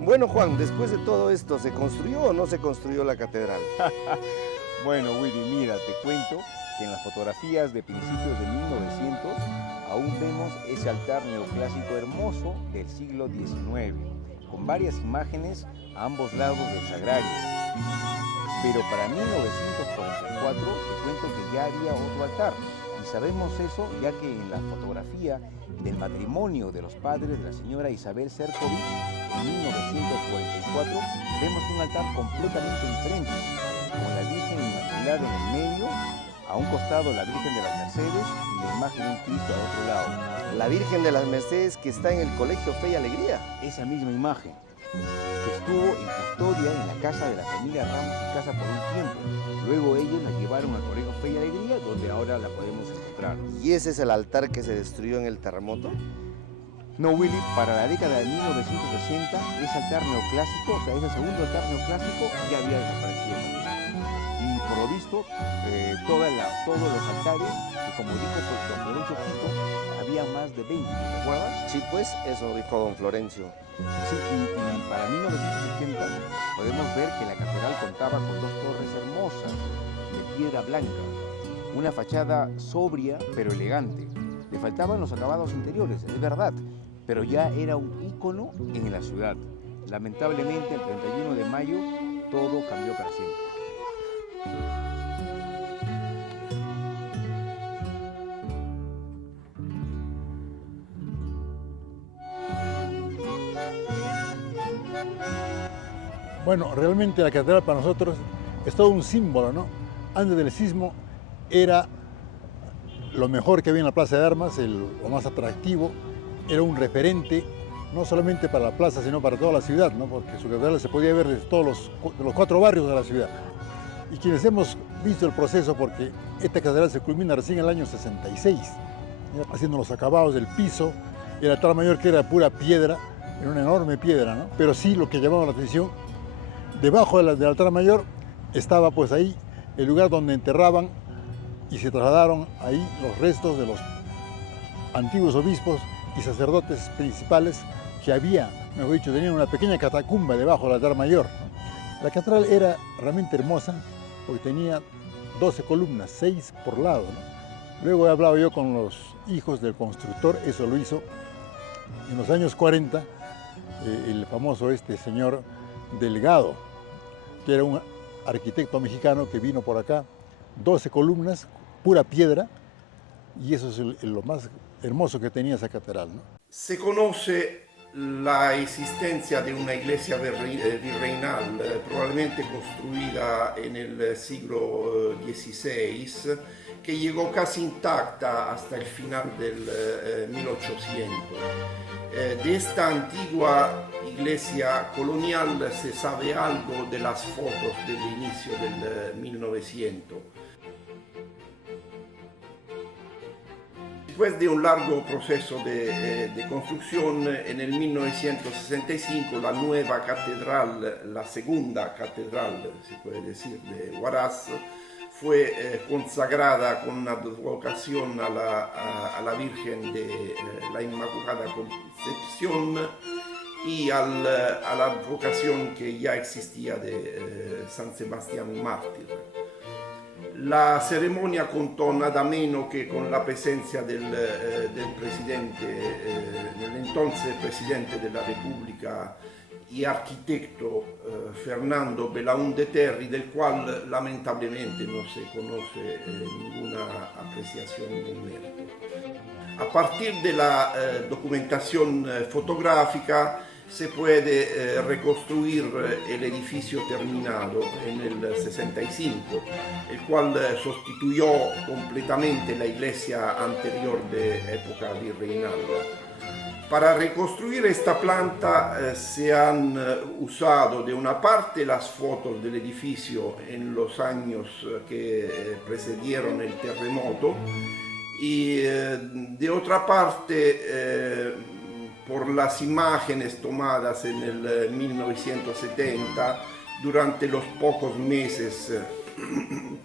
Bueno, Juan, después de todo esto, ¿se construyó o no se construyó la catedral? Bueno, Willy, mira, te cuento que en las fotografías de principios de 1900 aún vemos ese altar neoclásico hermoso del siglo XIX, con varias imágenes a ambos lados del sagrario. Pero para 1944 te cuento que ya había otro altar. Y sabemos eso ya que en la fotografía del matrimonio de los padres de la señora Isabel Cercovic en 1944 vemos un altar completamente diferente, con la Virgen Inmaculada en el medio, a un costado la Virgen de las Mercedes y la imagen de un Cristo al otro lado. La Virgen de las Mercedes que está en el Colegio Fe y Alegría. Esa misma imagen, que estuvo en custodia en la casa de la familia Ramos y Casa por un tiempo. Luego ellos la llevaron al Colegio Fe y Alegría, donde ahora la podemos encontrar. ¿Y ese es el altar que se destruyó en el terremoto? No, Willy, para la década de 1960, ese altar neoclásico, o sea, ese segundo altar neoclásico ya había desaparecido también. Y por lo visto, todos los altares, que como dijo don Florencio Quito, había más de 20, ¿te acuerdas? Sí, pues, eso dijo don Florencio. Sí, y para 1970 podemos ver que la catedral contaba con dos torres hermosas de piedra blanca, una fachada sobria pero elegante. Le faltaban los acabados interiores, es verdad, pero ya era un ícono en la ciudad. Lamentablemente, el 31 de mayo, todo cambió para siempre. Bueno, realmente la catedral para nosotros es todo un símbolo, ¿no? Antes del sismo era lo mejor que había en la Plaza de Armas, lo más atractivo, era un referente no solamente para la plaza, sino para toda la ciudad, ¿no? Porque su catedral se podía ver desde todos los 4 barrios de la ciudad. Y quienes hemos visto el proceso, porque esta catedral se culmina recién en el año 66, ¿ya? Haciendo los acabados del piso, el altar mayor que era pura piedra, era una enorme piedra, ¿no? Pero sí lo que llamaba la atención, debajo del altar mayor estaba pues ahí el lugar donde enterraban y se trasladaron ahí los restos de los antiguos obispos y sacerdotes principales que había, mejor dicho, tenían una pequeña catacumba debajo del altar mayor. La catedral era realmente hermosa porque tenía 12 columnas, 6 por lado, ¿no? Luego he hablado yo con los hijos del constructor, eso lo hizo en los años 40, el famoso señor Delgado, que era un arquitecto mexicano que vino por acá, 12 columnas, pura piedra, y eso es lo más hermoso que tenía esa catedral, ¿no? Se conoce la existencia de una iglesia virreinal, probablemente construida en el siglo XVI, que llegó casi intacta hasta el final del 1800. De esta antigua iglesia colonial se sabe algo de las fotos del inicio del 1900. Después de un largo proceso de construcción, en el 1965 la nueva catedral, la segunda catedral, se puede decir, de Huaraz, fue consagrada con una advocación a la Virgen de la Inmaculada Concepción y a la advocación que ya existía de San Sebastián Mártir. La ceremonia contó nada menos que con la presencia del entonces presidente de la República y arquitecto Fernando Belaúnde Terry, del cual lamentablemente no se conoce ninguna apreciación del mérito. A partir de la documentación fotográfica se puede reconstruir el edificio terminado en el 65, el cual sustituyó completamente la iglesia anterior de época virreinal. Para reconstruir esta planta se han usado de una parte las fotos del edificio en los años que precedieron el terremoto y de otra parte por las imágenes tomadas en el 1970 durante los pocos meses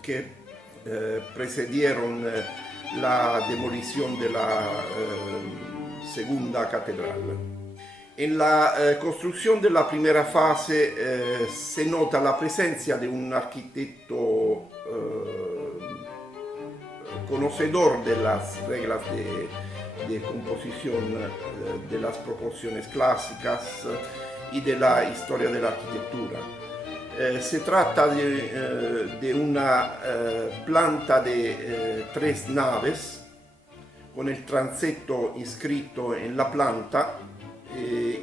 que precedieron la demolición de la segunda catedral. En la construcción de la primera fase se nota la presencia de un arquitecto conocedor de las reglas de composición, de las proporciones clásicas y de la historia de la arquitectura. Se trata de una planta de 3 naves con el transepto inscrito en la planta,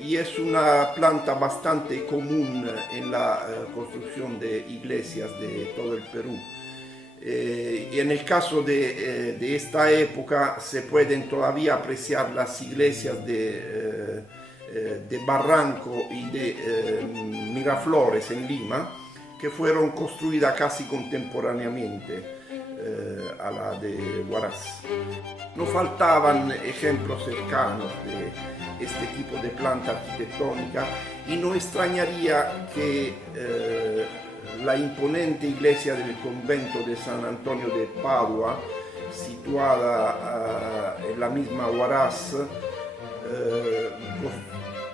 y es una planta bastante común en la construcción de iglesias de todo el Perú. Y en el caso de esta época se pueden todavía apreciar las iglesias de Barranco y de Miraflores en Lima, que fueron construidas casi contemporáneamente a la de Huaraz. No faltaban ejemplos cercanos de este tipo de planta arquitectónica, y no extrañaría que la imponente iglesia del convento de San Antonio de Padua, situada en la misma Huaraz,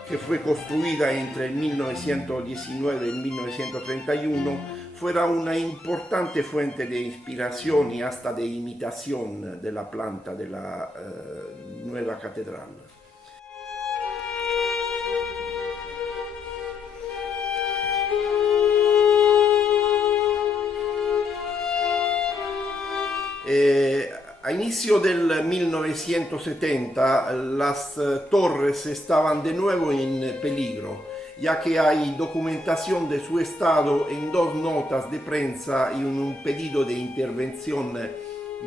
que fue construida entre el 1919 y el 1931, fuera una importante fuente de inspiración y hasta de imitación de la planta de la nueva catedral. A inicio del 1970 las torres estaban de nuevo en peligro, ya que hay documentación de su estado en 2 notas de prensa y en un pedido de intervención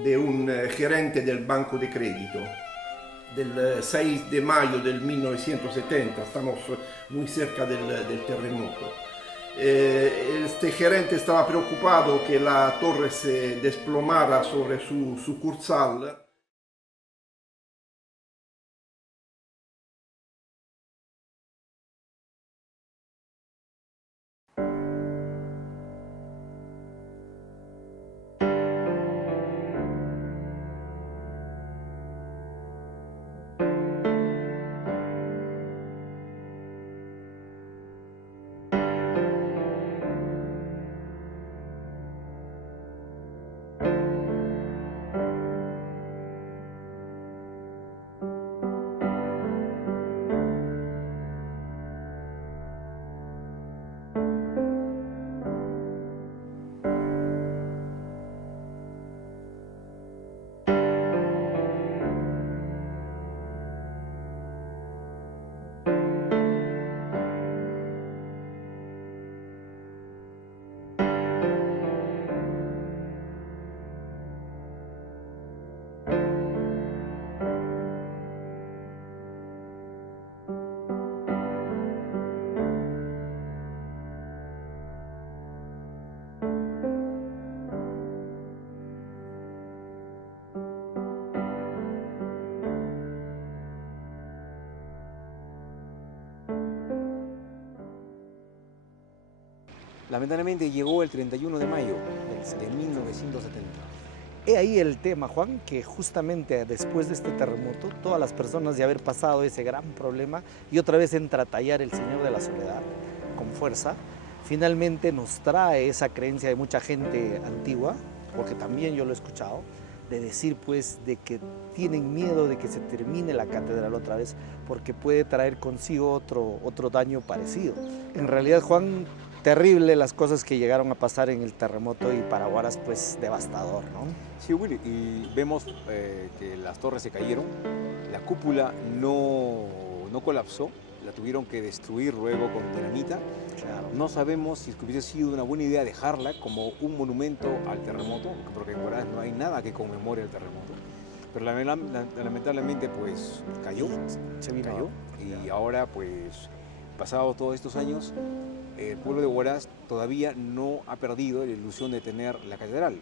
de un gerente del Banco de Crédito del 6 de mayo del 1970, estamos muy cerca del terremoto. Este gerente estaba preocupado que la torre se desplomara sobre su sucursal. Lamentablemente llegó el 31 de mayo de 1970. He ahí el tema, Juan, que justamente después de este terremoto, todas las personas de haber pasado ese gran problema y otra vez entra a tallar el Señor de la Soledad con fuerza, finalmente nos trae esa creencia de mucha gente antigua, porque también yo lo he escuchado, de decir pues de que tienen miedo de que se termine la catedral otra vez porque puede traer consigo otro daño parecido. En realidad, Juan, terrible las cosas que llegaron a pasar en el terremoto, y para Huaraz pues devastador, ¿no? Sí, Willy, y vemos que las torres se cayeron, la cúpula no colapsó, la tuvieron que destruir luego con dinamita. Claro. No sabemos si hubiese sido una buena idea dejarla como un monumento al terremoto, porque en Huaraz no hay nada que conmemore el terremoto. Pero lamentablemente pues cayó, y ahora pues pasados todos estos años, el pueblo de Huaraz todavía no ha perdido la ilusión de tener la catedral.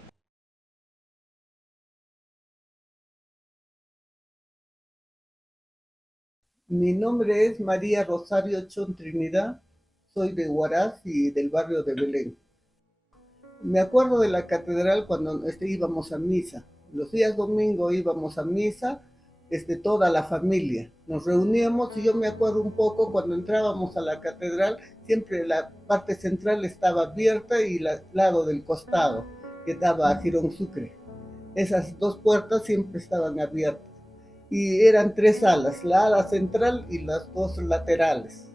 Mi nombre es María Rosario Chon Trinidad, soy de Huaraz y del barrio de Belén. Me acuerdo de la catedral cuando íbamos a misa. Los días domingos íbamos a misa, toda la familia. Nos reuníamos y yo me acuerdo un poco cuando entrábamos a la catedral, siempre la parte central estaba abierta y el lado del costado. que daba a Girón Sucre. Esas dos puertas siempre estaban abiertas y eran 3 alas, la ala central y las 2 laterales.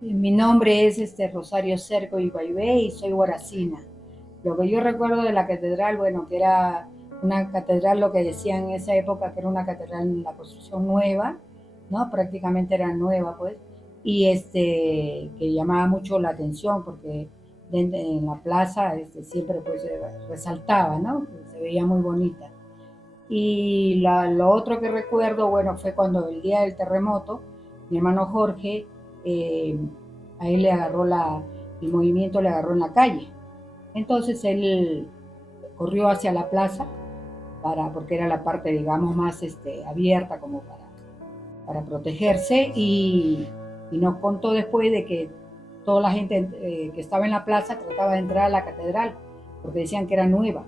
Mi nombre es Rosario Cerco Ibaibé y soy guaracina. Lo que yo recuerdo de la catedral, bueno, que era una catedral, lo que decían en esa época, que era una catedral en la construcción nueva, ¿no? Prácticamente era nueva, pues, y que llamaba mucho la atención porque en la plaza siempre pues resaltaba, ¿no? Se veía muy bonita. Y lo otro que recuerdo, bueno, fue cuando el día del terremoto, mi hermano Jorge, a él le agarró el movimiento, le agarró en la calle. Entonces él corrió hacia la plaza, porque era la parte, digamos, más abierta como para protegerse, y nos contó después de que toda la gente que estaba en la plaza trataba de entrar a la catedral, porque decían que era nueva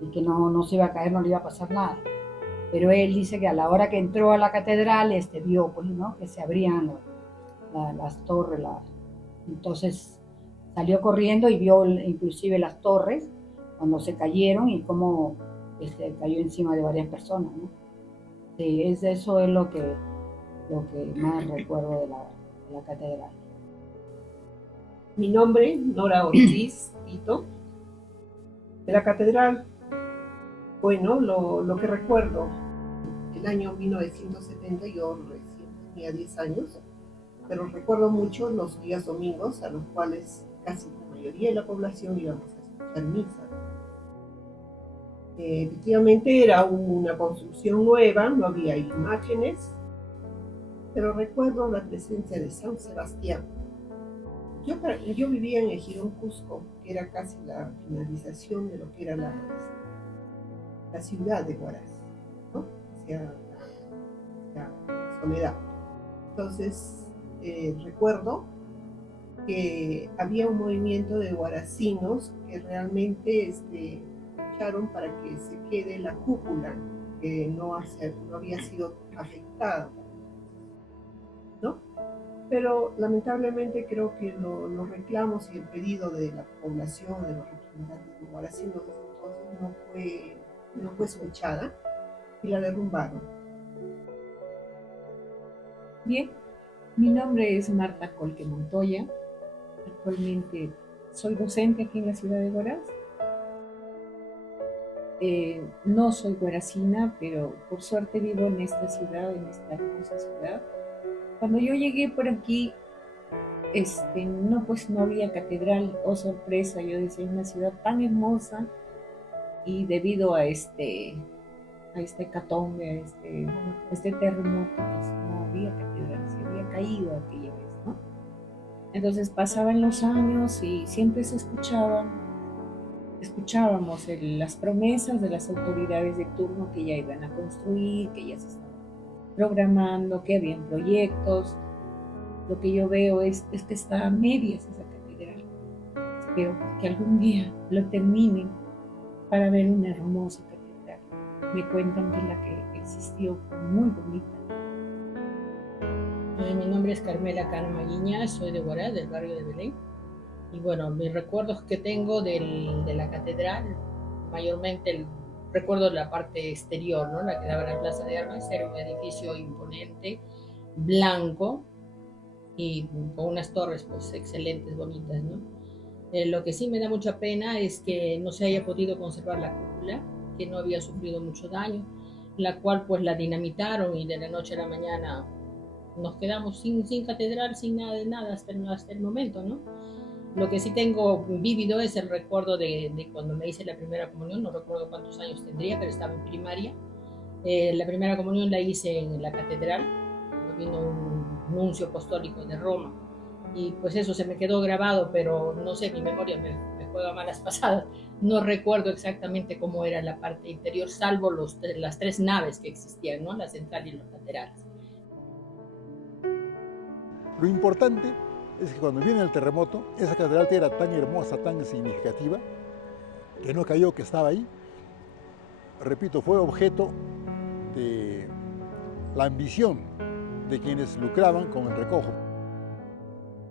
y que no se iba a caer, no le iba a pasar nada. Pero él dice que a la hora que entró a la catedral, vio, pues, ¿no?, que se abrían las torres, entonces salió corriendo y vio inclusive las torres cuando se cayeron y cómo cayó encima de varias personas, ¿no? Sí, eso es lo que más recuerdo de la catedral. Mi nombre, Nora Ortiz Tito. De la catedral, bueno, lo que recuerdo, el año 1970 yo recién tenía 10 años, pero recuerdo mucho los días domingos a los cuales casi la mayoría de la población íbamos a escuchar misa. Efectivamente era una construcción nueva, no había imágenes, pero recuerdo la presencia de San Sebastián. Yo vivía en el Girón Cusco, que era casi la finalización de lo que era la ciudad de Huaraz, ¿no? Hacia la Soledad. Entonces, recuerdo que había un movimiento de huaracinos que realmente lucharon para que se quede la cúpula, que no había sido afectada, ¿no? Pero lamentablemente creo que los reclamos y el pedido de la población, de los representantes de huaracinos entonces no fue escuchada y la derrumbaron. Bien, mi nombre es Marta Colque Montoya. Actualmente soy docente aquí en la ciudad de Huaraz. No soy huaracina, pero por suerte vivo en esta ciudad, en esta hermosa ciudad. Cuando yo llegué por aquí, no había catedral. Oh, sorpresa, yo decía, una ciudad tan hermosa, y debido a este hecatombe, a este terremoto, pues no había catedral, se había caído aquella vez, ¿no? Entonces pasaban los años y siempre escuchábamos las promesas de las autoridades de turno que ya iban a construir, que ya se estaban programando, que habían proyectos. Lo que yo veo es que está a medias esa catedral. Espero que algún día lo terminen para ver una hermosa catedral. Me cuentan que la que existió fue muy bonita. Mi nombre es Carmela Carmaguiña, soy de Huaraz, del barrio de Belén. Y bueno, mis recuerdos que tengo de la catedral, mayormente recuerdo la parte exterior, ¿no? La que daba a la Plaza de Armas, era un edificio imponente, blanco y con unas torres pues excelentes, bonitas, ¿no? Lo que sí me da mucha pena es que no se haya podido conservar la cúpula, que no había sufrido mucho daño, la cual pues la dinamitaron y de la noche a la mañana nos quedamos sin catedral, sin nada de nada hasta el momento, ¿no? Lo que sí tengo vívido es el recuerdo de cuando me hice la primera comunión, no recuerdo cuántos años tendría, pero estaba en primaria. La primera comunión la hice en la catedral, vino un nuncio apostólico de Roma, y pues eso se me quedó grabado, pero no sé, mi memoria me juega malas pasadas. No recuerdo exactamente cómo era la parte interior, salvo las 3 naves que existían, ¿no? La central y los laterales. Lo importante es que cuando viene el terremoto, esa catedral que era tan hermosa, tan significativa, que no cayó, que estaba ahí, repito, fue objeto de la ambición de quienes lucraban con el recojo.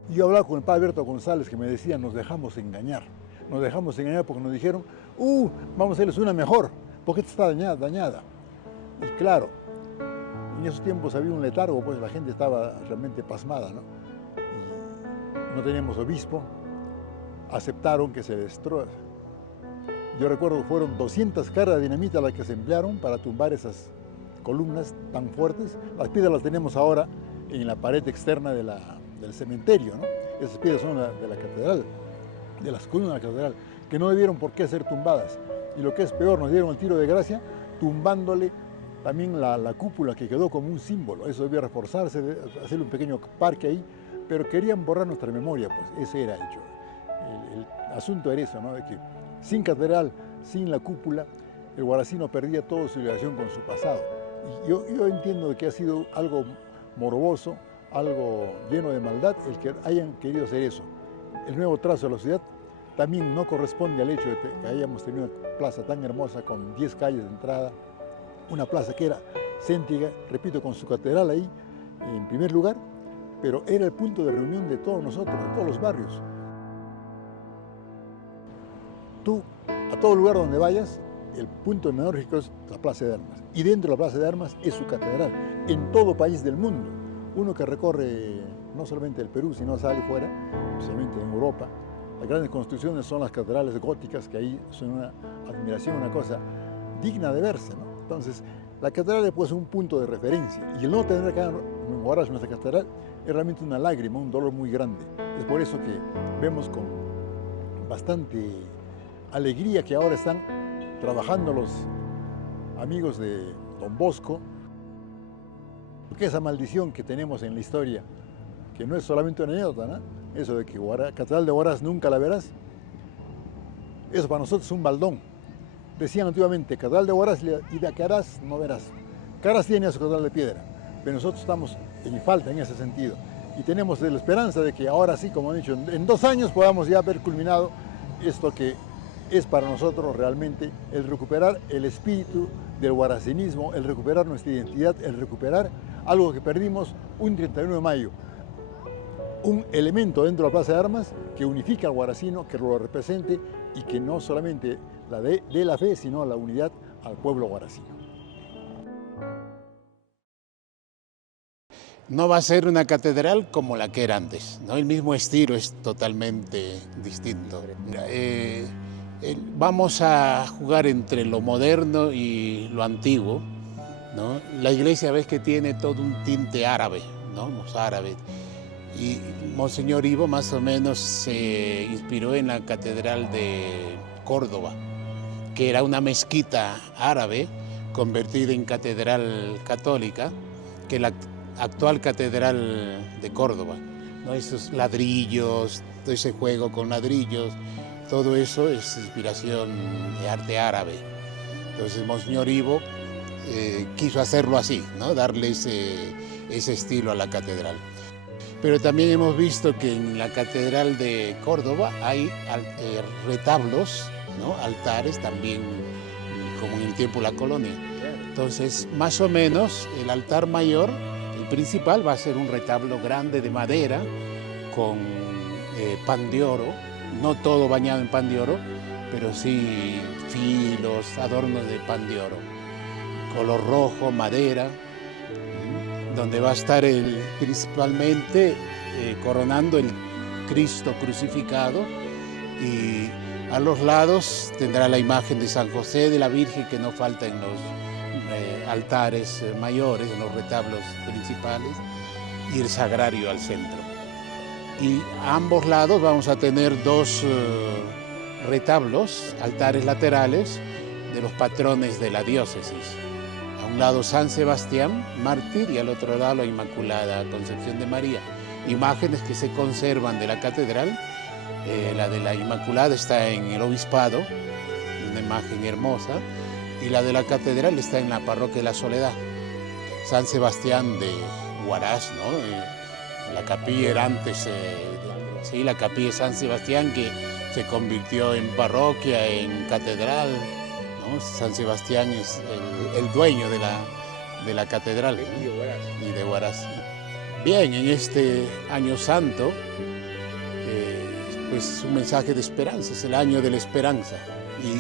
Yo hablaba con el padre Alberto González, que me decía, nos dejamos engañar. Nos dejamos engañar porque nos dijeron, vamos a hacerles una mejor, porque esta está dañada. Y claro, en esos tiempos había un letargo, pues la gente estaba realmente pasmada, ¿no? Y no teníamos obispo, aceptaron que se destruyera. Yo recuerdo que fueron 200 cargas de dinamita las que se emplearon para tumbar esas columnas tan fuertes. Las piedras las tenemos ahora en la pared externa del cementerio, ¿no? Esas piedras son de la catedral, de las columnas de la catedral, que no debieron por qué ser tumbadas. Y lo que es peor, nos dieron el tiro de gracia tumbándole también la cúpula, que quedó como un símbolo. Eso debía reforzarse, hacerle un pequeño parque ahí, pero querían borrar nuestra memoria, pues ese era hecho. El asunto era eso, ¿no? De que sin catedral, sin la cúpula, el guaracino perdía toda su relación con su pasado. Y yo entiendo que ha sido algo morboso, algo lleno de maldad, el que hayan querido hacer eso. El nuevo trazo de la ciudad también no corresponde al hecho de que hayamos tenido una plaza tan hermosa con 10 calles de entrada, una plaza que era céntrica, repito, con su catedral ahí en primer lugar, pero era el punto de reunión de todos nosotros, de todos los barrios. Tú, a todo lugar donde vayas, el punto neurálgico es la Plaza de Armas. Y dentro de la Plaza de Armas es su catedral, en todo país del mundo. Uno que recorre no solamente el Perú, sino sale fuera, especialmente en Europa. Las grandes construcciones son las catedrales góticas, que ahí son una admiración, una cosa digna de verse, ¿no? Entonces, la catedral es pues un punto de referencia. Y el no tener acá en Huaraz nuestra catedral es realmente una lágrima, un dolor muy grande. Es por eso que vemos con bastante alegría que ahora están trabajando los amigos de Don Bosco, porque esa maldición que tenemos en la historia, que no es solamente una anécdota, ¿no? Eso de que Catedral de Huaraz nunca la verás, eso para nosotros es un baldón. Decían antiguamente, Catedral de Huaraz y de Caraz no verás. Caraz tiene su catedral de piedra, pero nosotros estamos en falta en ese sentido. Y tenemos la esperanza de que ahora sí, como he dicho, en 2 años podamos ya haber culminado esto que es para nosotros realmente el recuperar el espíritu del huaracinismo, el recuperar nuestra identidad, el recuperar algo que perdimos un 31 de mayo. Un elemento dentro de la Plaza de Armas que unifica al huaracino, que lo represente y que no solamente la de la fe, sino la unidad al pueblo huaracino. No va a ser una catedral como la que era antes, ¿no? El mismo estilo es totalmente distinto. Vamos a jugar entre lo moderno y lo antiguo, ¿no? La iglesia ves que tiene todo un tinte árabe, ¿no? Los árabes. Y Monseñor Ivo más o menos se inspiró en la catedral de Córdoba, que era una mezquita árabe convertida en catedral católica, que la actual catedral de Córdoba, ¿no? Esos ladrillos, todo ese juego con ladrillos, todo eso es inspiración de arte árabe. Entonces Monseñor Ivo quiso hacerlo así, ¿no? Darle ese estilo a la catedral. Pero también hemos visto que en la catedral de Córdoba hay retablos, ¿no? Altares también, como en el tiempo de la colonia. Entonces, más o menos, el altar mayor, el principal, va a ser un retablo grande de madera con pan de oro, no todo bañado en pan de oro, pero sí filos, adornos de pan de oro, color rojo, madera, donde va a estar principalmente coronando el Cristo crucificado, y a los lados tendrá la imagen de San José, de la Virgen, que no falta en los altares mayores, en los retablos principales, y el sagrario al centro. Y a ambos lados vamos a tener 2 retablos, altares laterales, de los patrones de la diócesis. A un lado San Sebastián, mártir, y al otro lado la Inmaculada Concepción de María. Imágenes que se conservan de la catedral. La de la Inmaculada está en el obispado, una imagen hermosa, y la de la catedral está en la parroquia de la Soledad. San Sebastián de Huaraz, ¿no? La capilla era antes, sí, la capilla de San Sebastián, que se convirtió en parroquia, en catedral, ¿no? San Sebastián es el dueño de la catedral, ¿no? Y de Huaraz. Bien, en este Año Santo, pues pues un mensaje de esperanza, es el año de la esperanza y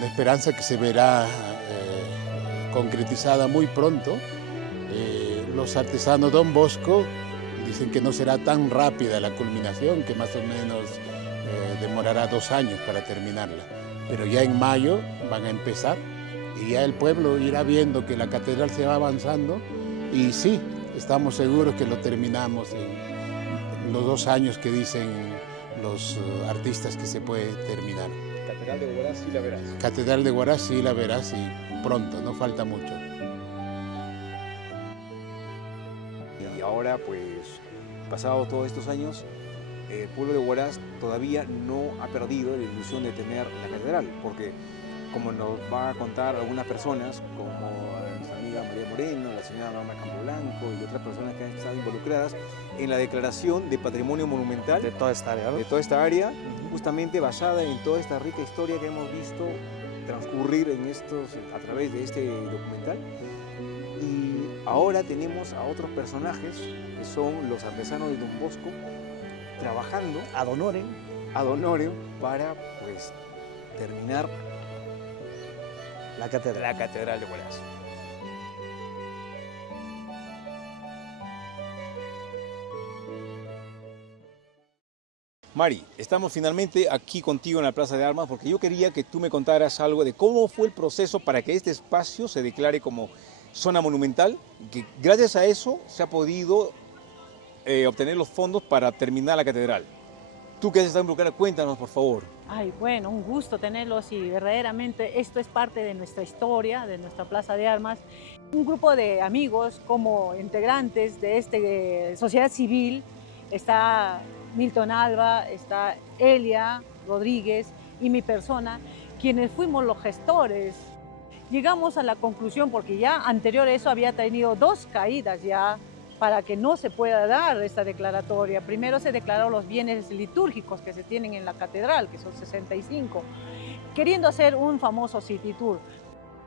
la esperanza que se verá concretizada muy pronto. Los artesanos Don Bosco dicen que no será tan rápida la culminación, que más o menos demorará 2 años para terminarla, pero ya en mayo van a empezar y ya el pueblo irá viendo que la catedral se va avanzando y sí, estamos seguros que lo terminamos en los 2 años que dicen los artistas que se puede terminar. Catedral de Huaraz sí la verás. Catedral de Huaraz sí la verás y pronto, no falta mucho. Y ahora, pues, pasados todos estos años, el pueblo de Huaraz todavía no ha perdido la ilusión de tener la catedral, porque como nos va a contar algunas personas, como nuestra amiga María Moreno, la señora Norma Campoblanco y otras personas que han estado involucradas en la declaración de patrimonio monumental de toda esta área, ¿no? De toda esta área, justamente basada en toda esta rica historia que hemos visto transcurrir a través de este documental. Y ahora tenemos a otros personajes que son los artesanos de Don Bosco trabajando ad honorem para, pues, terminar la catedral de Huaraz. Mari, estamos finalmente aquí contigo en la Plaza de Armas porque yo quería que tú me contaras algo de cómo fue el proceso para que este espacio se declare como zona monumental, que gracias a eso se ha podido obtener los fondos para terminar la catedral. Tú que has estado involucrada, cuéntanos, por favor. Ay, bueno, un gusto tenerlos y verdaderamente esto es parte de nuestra historia, de nuestra Plaza de Armas. Un grupo de amigos como integrantes de esta sociedad civil, está Milton Alba, está Elia Rodríguez y mi persona, quienes fuimos los gestores. Llegamos a la conclusión, porque ya anterior a eso había tenido 2 caídas ya para que no se pueda dar esta declaratoria. Primero se declararon los bienes litúrgicos que se tienen en la catedral, que son 65, queriendo hacer un famoso city tour.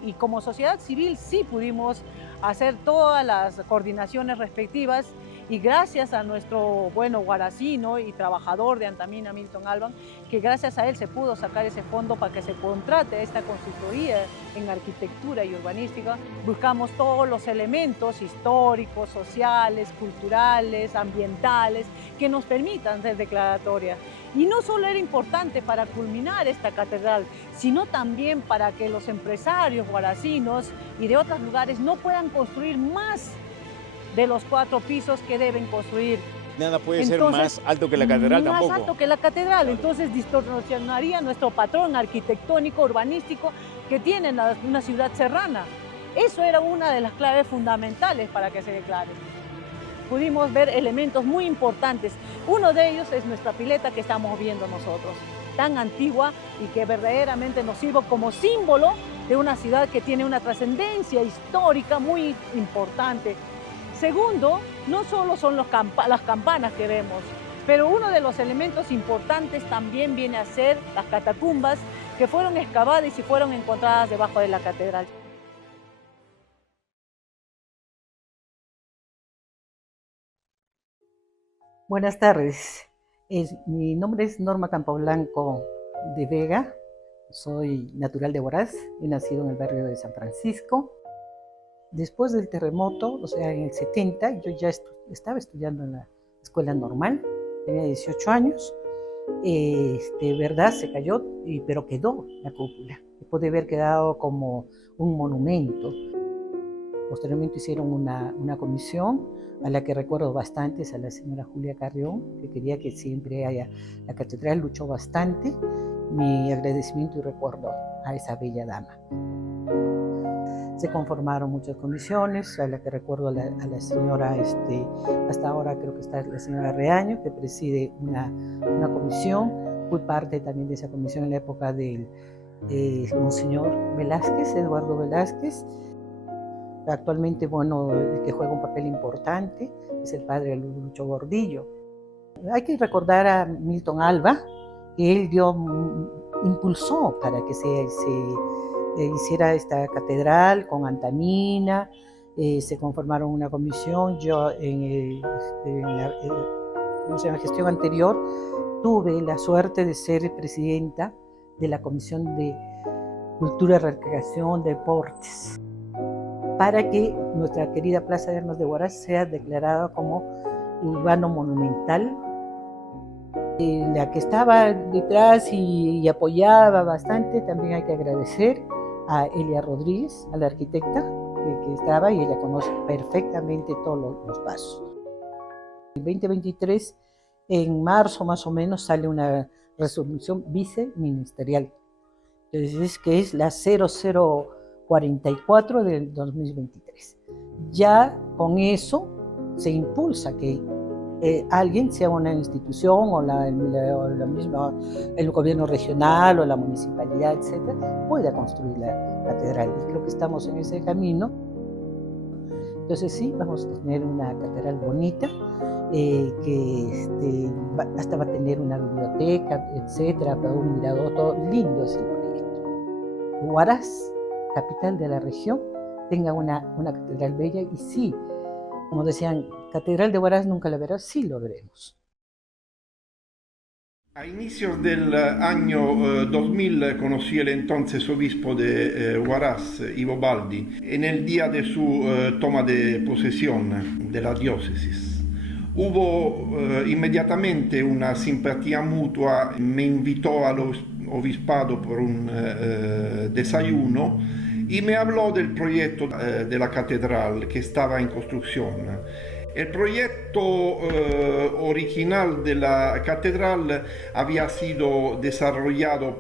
Y como sociedad civil sí pudimos hacer todas las coordinaciones respectivas y gracias a nuestro bueno huaracino y trabajador de Antamina, Milton Alban, que gracias a él se pudo sacar ese fondo para que se contrate esta consultoría en arquitectura y urbanística. Buscamos todos los elementos históricos, sociales, culturales, ambientales, que nos permitan ser declaratoria. Y no solo era importante para culminar esta catedral, sino también para que los empresarios huaracinos y de otros lugares no puedan construir más de los 4 pisos que deben construir. Nada puede ser más alto que la catedral tampoco. Más alto que la catedral, entonces distorsionaría nuestro patrón arquitectónico, urbanístico que tiene una ciudad serrana. Eso era una de las claves fundamentales para que se declare. Pudimos ver elementos muy importantes. Uno de ellos es nuestra pileta que estamos viendo nosotros, tan antigua y que verdaderamente nos sirve como símbolo de una ciudad que tiene una trascendencia histórica muy importante. Segundo, no solo son las campanas que vemos, pero uno de los elementos importantes también viene a ser las catacumbas que fueron excavadas y fueron encontradas debajo de la catedral. Buenas tardes, mi nombre es Norma Campoblanco de Vega, soy natural de Huaraz, he nacido en el barrio de San Francisco. Después del terremoto, o sea, en el 70, yo ya estaba estudiando en la escuela normal, tenía 18 años, verdad, se cayó, pero quedó la cúpula, puede haber quedado como un monumento. Posteriormente hicieron una comisión a la que recuerdo bastante, es a la señora Julia Carrión, que quería que siempre haya la catedral, luchó bastante. Mi agradecimiento y recuerdo a esa bella dama. Se conformaron muchas comisiones, a la que recuerdo a la señora, hasta ahora creo que está la señora Reaño, que preside una comisión. Fui parte también de esa comisión en la época del Monseñor Velázquez, Eduardo Velázquez. Actualmente, bueno, el que juega un papel importante es el padre Lucho Gordillo. Hay que recordar a Milton Alba, que él impulsó para que se hiciera esta catedral con Antamina, se conformaron una comisión, yo en la gestión anterior tuve la suerte de ser presidenta de la Comisión de Cultura, Recreación, Deportes, para que nuestra querida Plaza de Armas de Huaraz sea declarada como urbano monumental. La que estaba detrás y apoyaba bastante, también hay que agradecer a Elia Rodríguez, a la arquitecta que estaba, y ella conoce perfectamente todos los pasos. En 2023, en marzo más o menos, sale una resolución viceministerial, entonces, que es la 0044 del 2023. Ya con eso se impulsa que alguien, sea una institución o la misma, el gobierno regional o la municipalidad, etcétera, pueda construir la catedral. Y creo que estamos en ese camino. Entonces sí, vamos a tener una catedral bonita, que hasta va a tener una biblioteca, etcétera, para un mirador, todo lindo es el proyecto. Huaraz, capital de la región, tenga una catedral bella, y sí, como decían, Catedral de Huaraz nunca la verás, sí lo veremos. A inicios del año 2000 conocí al entonces obispo de Huaraz, Ivo Baldi, en el día de su toma de posesión de la diócesis. Hubo inmediatamente una simpatía mutua, me invitó al obispado por un desayuno y me habló del proyecto de la catedral que estaba en construcción. El proyecto original de la catedral había sido desarrollado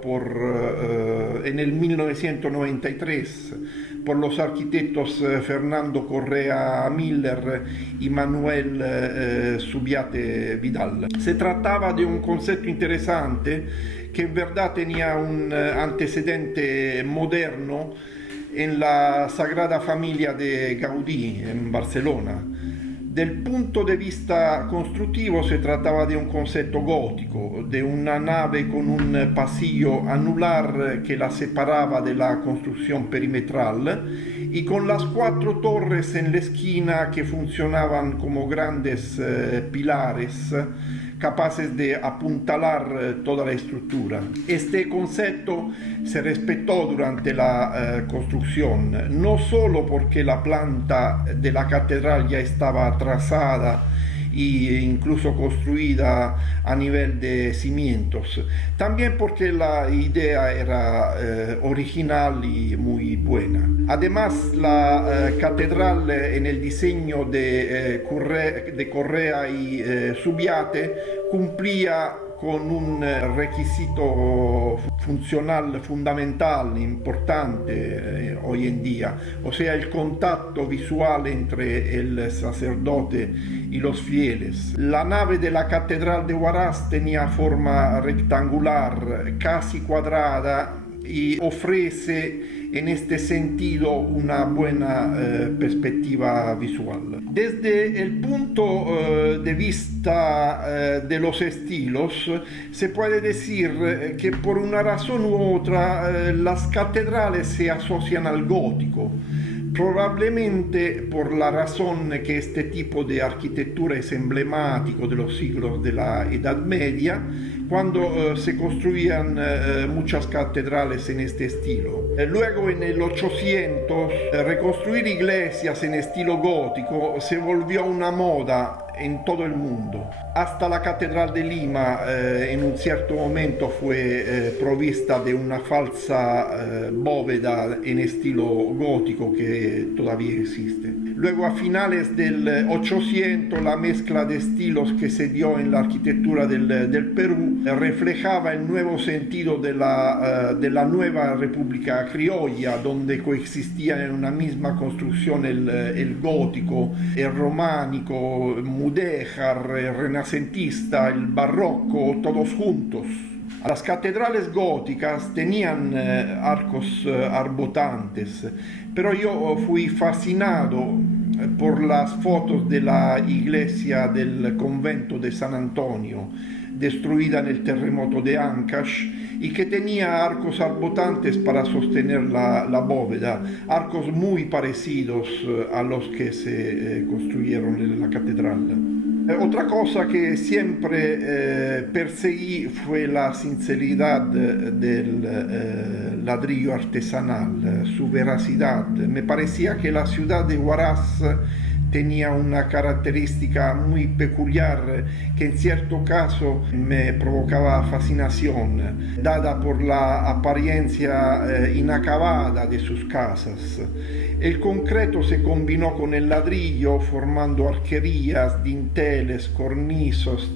en el 1993 por los arquitectos Fernando Correa Miller y Manuel Subiate Vidal. Se trataba de un concepto interesante que en verdad tenía un antecedente moderno en la Sagrada Familia de Gaudí en Barcelona. Del punto de vista constructivo se trataba de un concepto gótico, de una nave con un pasillo anular que la separaba de la construcción perimetral y con las 4 torres en la esquina que funcionaban como grandes pilares capaces de apuntalar toda la estructura. Este concepto se respetó durante la construcción, no solo porque la planta de la catedral ya estaba trazada e incluso construida a nivel de cimientos, también porque la idea era original y muy buena. Además, la catedral en el diseño de Correa y Subiate cumplía con un requisito funcional fundamental, importante hoy en día, o sea, el contacto visual entre el sacerdote y los fieles. La nave de la catedral de Huaraz tenía forma rectangular, casi cuadrada, y ofrece en este sentido una buena perspectiva visual. Desde el punto de vista de los estilos, se puede decir que por una razón u otra las catedrales se asocian al gótico. Probablemente por la razón que este tipo de arquitectura es emblemático de los siglos de la Edad Media, cuando se construían muchas catedrales en este estilo. Luego en el 800 reconstruir iglesias en estilo gótico se volvió una moda en todo el mundo. Hasta la Catedral de Lima en un cierto momento fue provvista de una falsa bóveda en estilo gótico que todavía existe. Luego a finales del 800 la mezcla de estilos que se dio en la arquitectura del Perú reflejaba el nuevo sentido de la nueva República Criolla, donde coexistían en una misma construcción el gótico, el románico, mudéjar, el renacentista, el barroco, todos juntos. Las catedrales góticas tenían arcos arbotantes, pero yo fui fascinado por las fotos de la iglesia del convento de San Antonio, destruida en el terremoto de Ancash, y que tenía arcos arbotantes para sostener la bóveda, arcos muy parecidos a los que se construyeron en la catedral. Otra cosa que siempre perseguí fue la sinceridad del ladrillo artesanal, su veracidad. Me parecía que la ciudad de Huaraz tenía una característica muy peculiar que en cierto caso me provocaba fascinación, dada por la apariencia inacabada de sus casas. El concreto se combinó con el ladrillo formando arquerías, dinteles, cornisas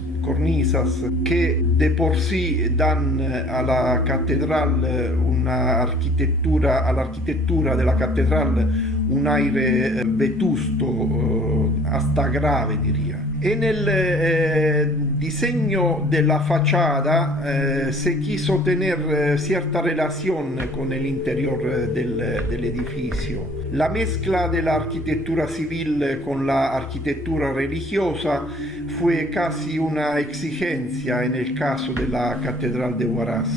que de por sí dan a la catedral una arquitectura, a la arquitectura de la catedral un aire vetusto, hasta grave diría. En el diseño de la fachada se quiso tener cierta relación con el interior del edificio. La mezcla de la arquitectura civil con la arquitectura religiosa fue casi una exigencia en el caso de la Catedral de Huaraz,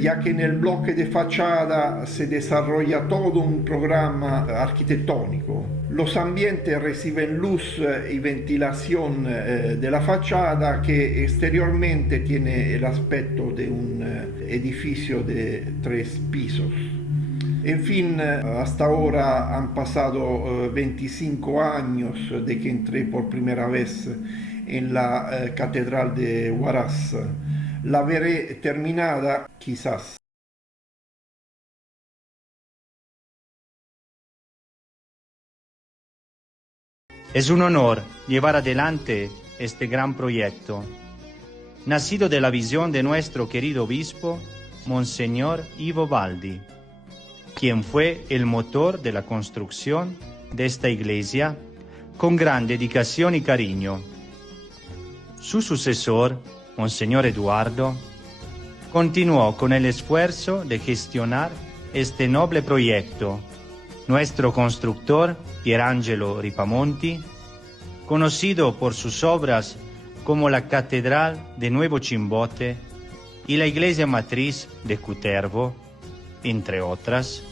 ya que en el bloque de fachada se desarrolla todo un programa arquitectónico. Los ambientes reciben luz y ventilación de la fachada que exteriormente tiene el aspecto de un edificio de 3 pisos. En fin, hasta ahora han pasado 25 años de que entré por primera vez en la Catedral de Huaraz. La veré terminada, quizás. Es un honor llevar adelante este gran proyecto, nacido de la visión de nuestro querido obispo, Monseñor Ivo Baldi, quien fue el motor de la construcción de esta iglesia con gran dedicación y cariño. Su sucesor, Monseñor Eduardo, continuó con el esfuerzo de gestionar este noble proyecto. Nuestro constructor, Pierangelo Ripamonti, conocido por sus obras como la Catedral de Nuevo Chimbote y la Iglesia Matriz de Cutervo, entre otras,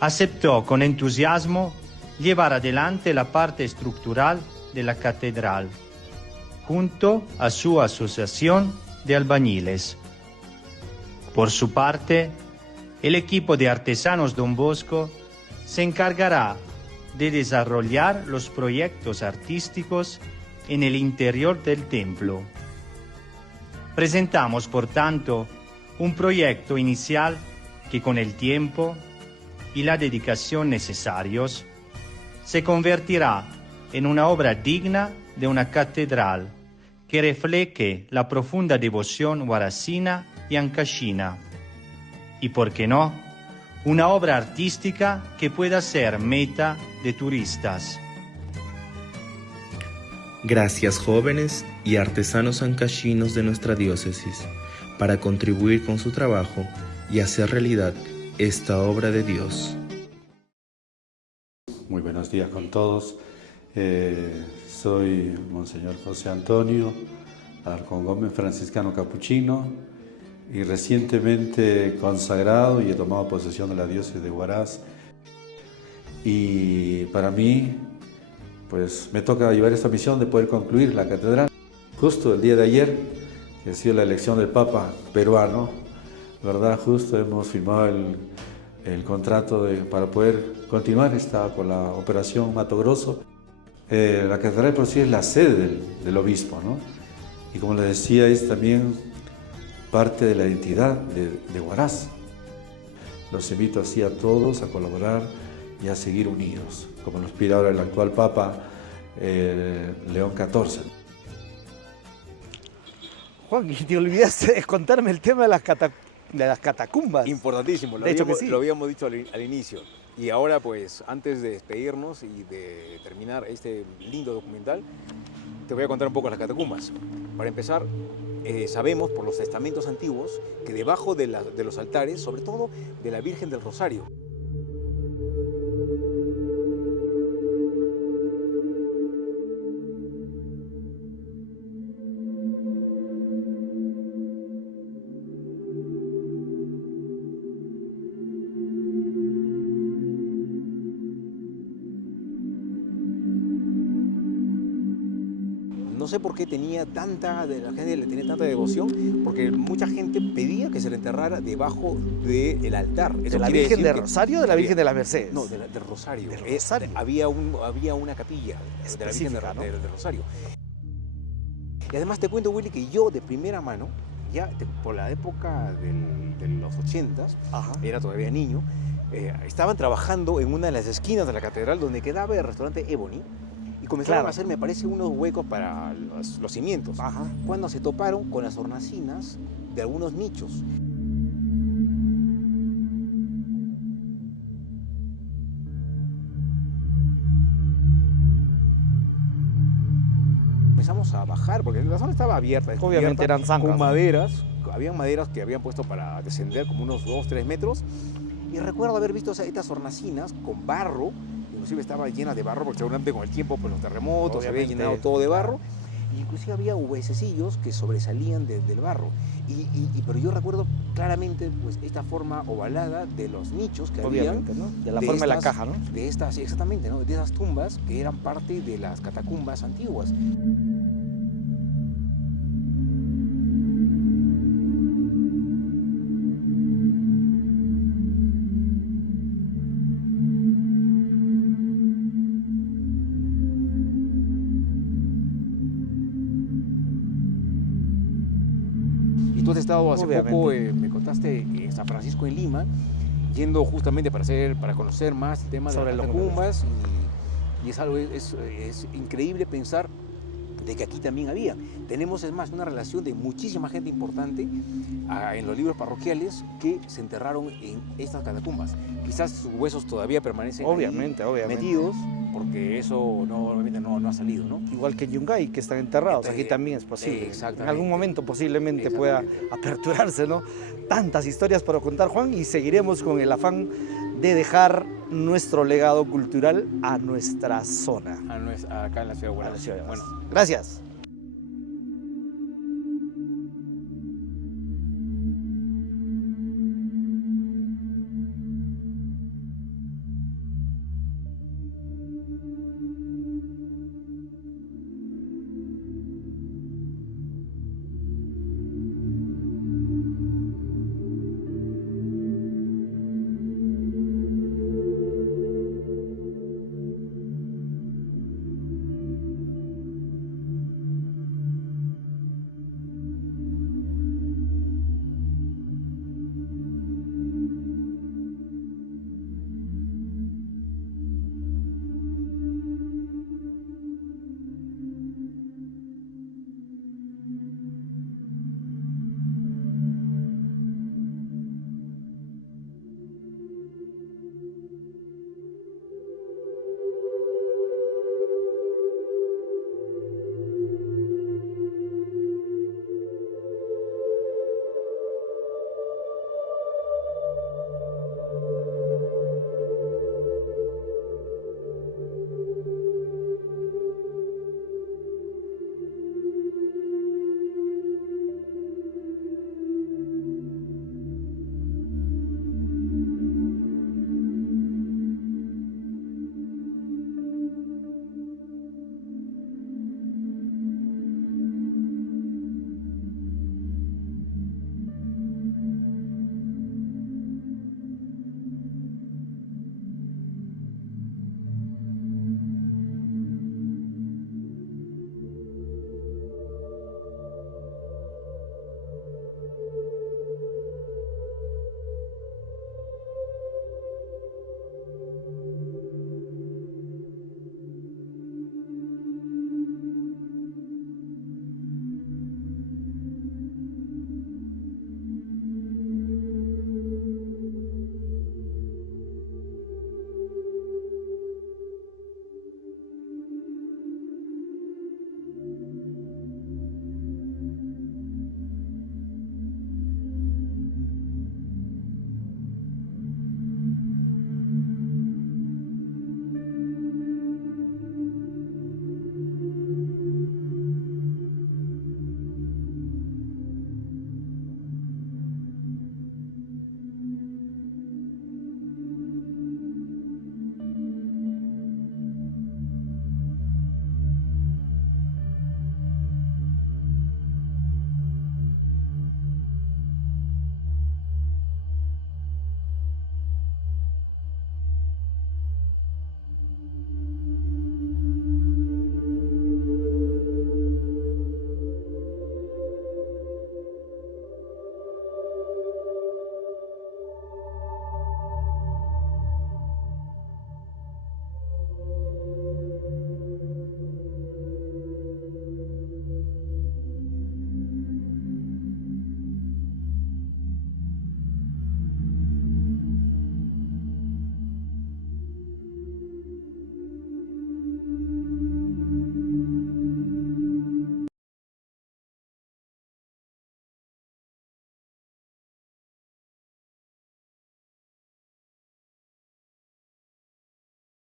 aceptó con entusiasmo llevar adelante la parte estructural de la catedral, junto a su asociación de albañiles. Por su parte, el equipo de artesanos Don Bosco se encargará de desarrollar los proyectos artísticos en el interior del templo. Presentamos, por tanto, un proyecto inicial que con el tiempo y la dedicación necesarios se convertirá en una obra digna de una catedral que refleje la profunda devoción huaracina y ancashina. Y, por qué no, una obra artística que pueda ser meta de turistas. Gracias, jóvenes y artesanos ancashinos de nuestra diócesis, para contribuir con su trabajo y hacer realidad esta obra de Dios. Muy buenos días con todos. Soy Monseñor José Antonio Alarcón Gómez, franciscano capuchino, y recientemente consagrado y he tomado posesión de la diócesis de Huaraz. Y para mí, pues me toca llevar esta misión de poder concluir la catedral. Justo el día de ayer, que ha sido la elección del Papa peruano, ¿verdad? Justo hemos firmado el contrato para poder continuar con la operación Mato Grosso. La catedral por sí es la sede del obispo, ¿no? Y como les decía, es también parte de la identidad de Huaraz. Los invito así a todos a colaborar y a seguir unidos, como nos pide ahora el actual Papa León XIV. Juan, y te olvidaste de contarme el tema de las catacumbas. Importantísimo, lo habíamos dicho al inicio. Y ahora, pues, antes de despedirnos y de terminar este lindo documental, te voy a contar un poco las catacumbas. Para empezar, sabemos por los testamentos antiguos que debajo de los altares, sobre todo de la Virgen del Rosario, sé por qué la gente le tenía tanta devoción, porque mucha gente pedía que se le enterrara debajo del altar. ¿De la Virgen de Rosario o de la Virgen de las Mercedes? No, del Rosario. ¿Del Rosario? Había una capilla de la Virgen del Rosario. Y además te cuento, Willy, que yo de primera mano, por la época de los 80s, era todavía niño, estaban trabajando en una de las esquinas de la catedral donde quedaba el restaurante Ebony y comenzaron a hacer, me parece, unos huecos para los cimientos. Cuando se toparon con las hornacinas de algunos nichos. Comenzamos a bajar, porque la zona estaba abierta. Obviamente eran zancas. Con maderas, habían maderas que habían puesto para descender como unos 2-3 metros. Y recuerdo haber visto estas hornacinas con barro, inclusive estaba llena de barro, porque seguramente con el tiempo, pues los terremotos, se había llenado todo de barro. Y inclusive había huesecillos que sobresalían del barro. Pero yo recuerdo claramente pues, esta forma ovalada de los nichos que habían. ¿No? De la forma de la caja, ¿no? De estas, exactamente, ¿no? De esas tumbas que eran parte de las catacumbas antiguas. Tú has estado hace poco, me contaste, en San Francisco, en Lima, yendo justamente para conocer más el tema de las catacumbas, y es algo, es increíble pensar de que aquí también había. Tenemos, es más, una relación de muchísima gente importante en los libros parroquiales que se enterraron en estas catacumbas. Quizás sus huesos todavía permanecen obviamente. metidos, porque eso obviamente no ha salido, ¿no? Igual que en Yungay, que están enterrados, aquí también es posible. Exactamente. En algún momento posiblemente pueda aperturarse, ¿no? Tantas historias para contar, Juan, y seguiremos con el afán de dejar nuestro legado cultural a nuestra zona. Acá en la ciudad de Huaraz. Bueno, gracias.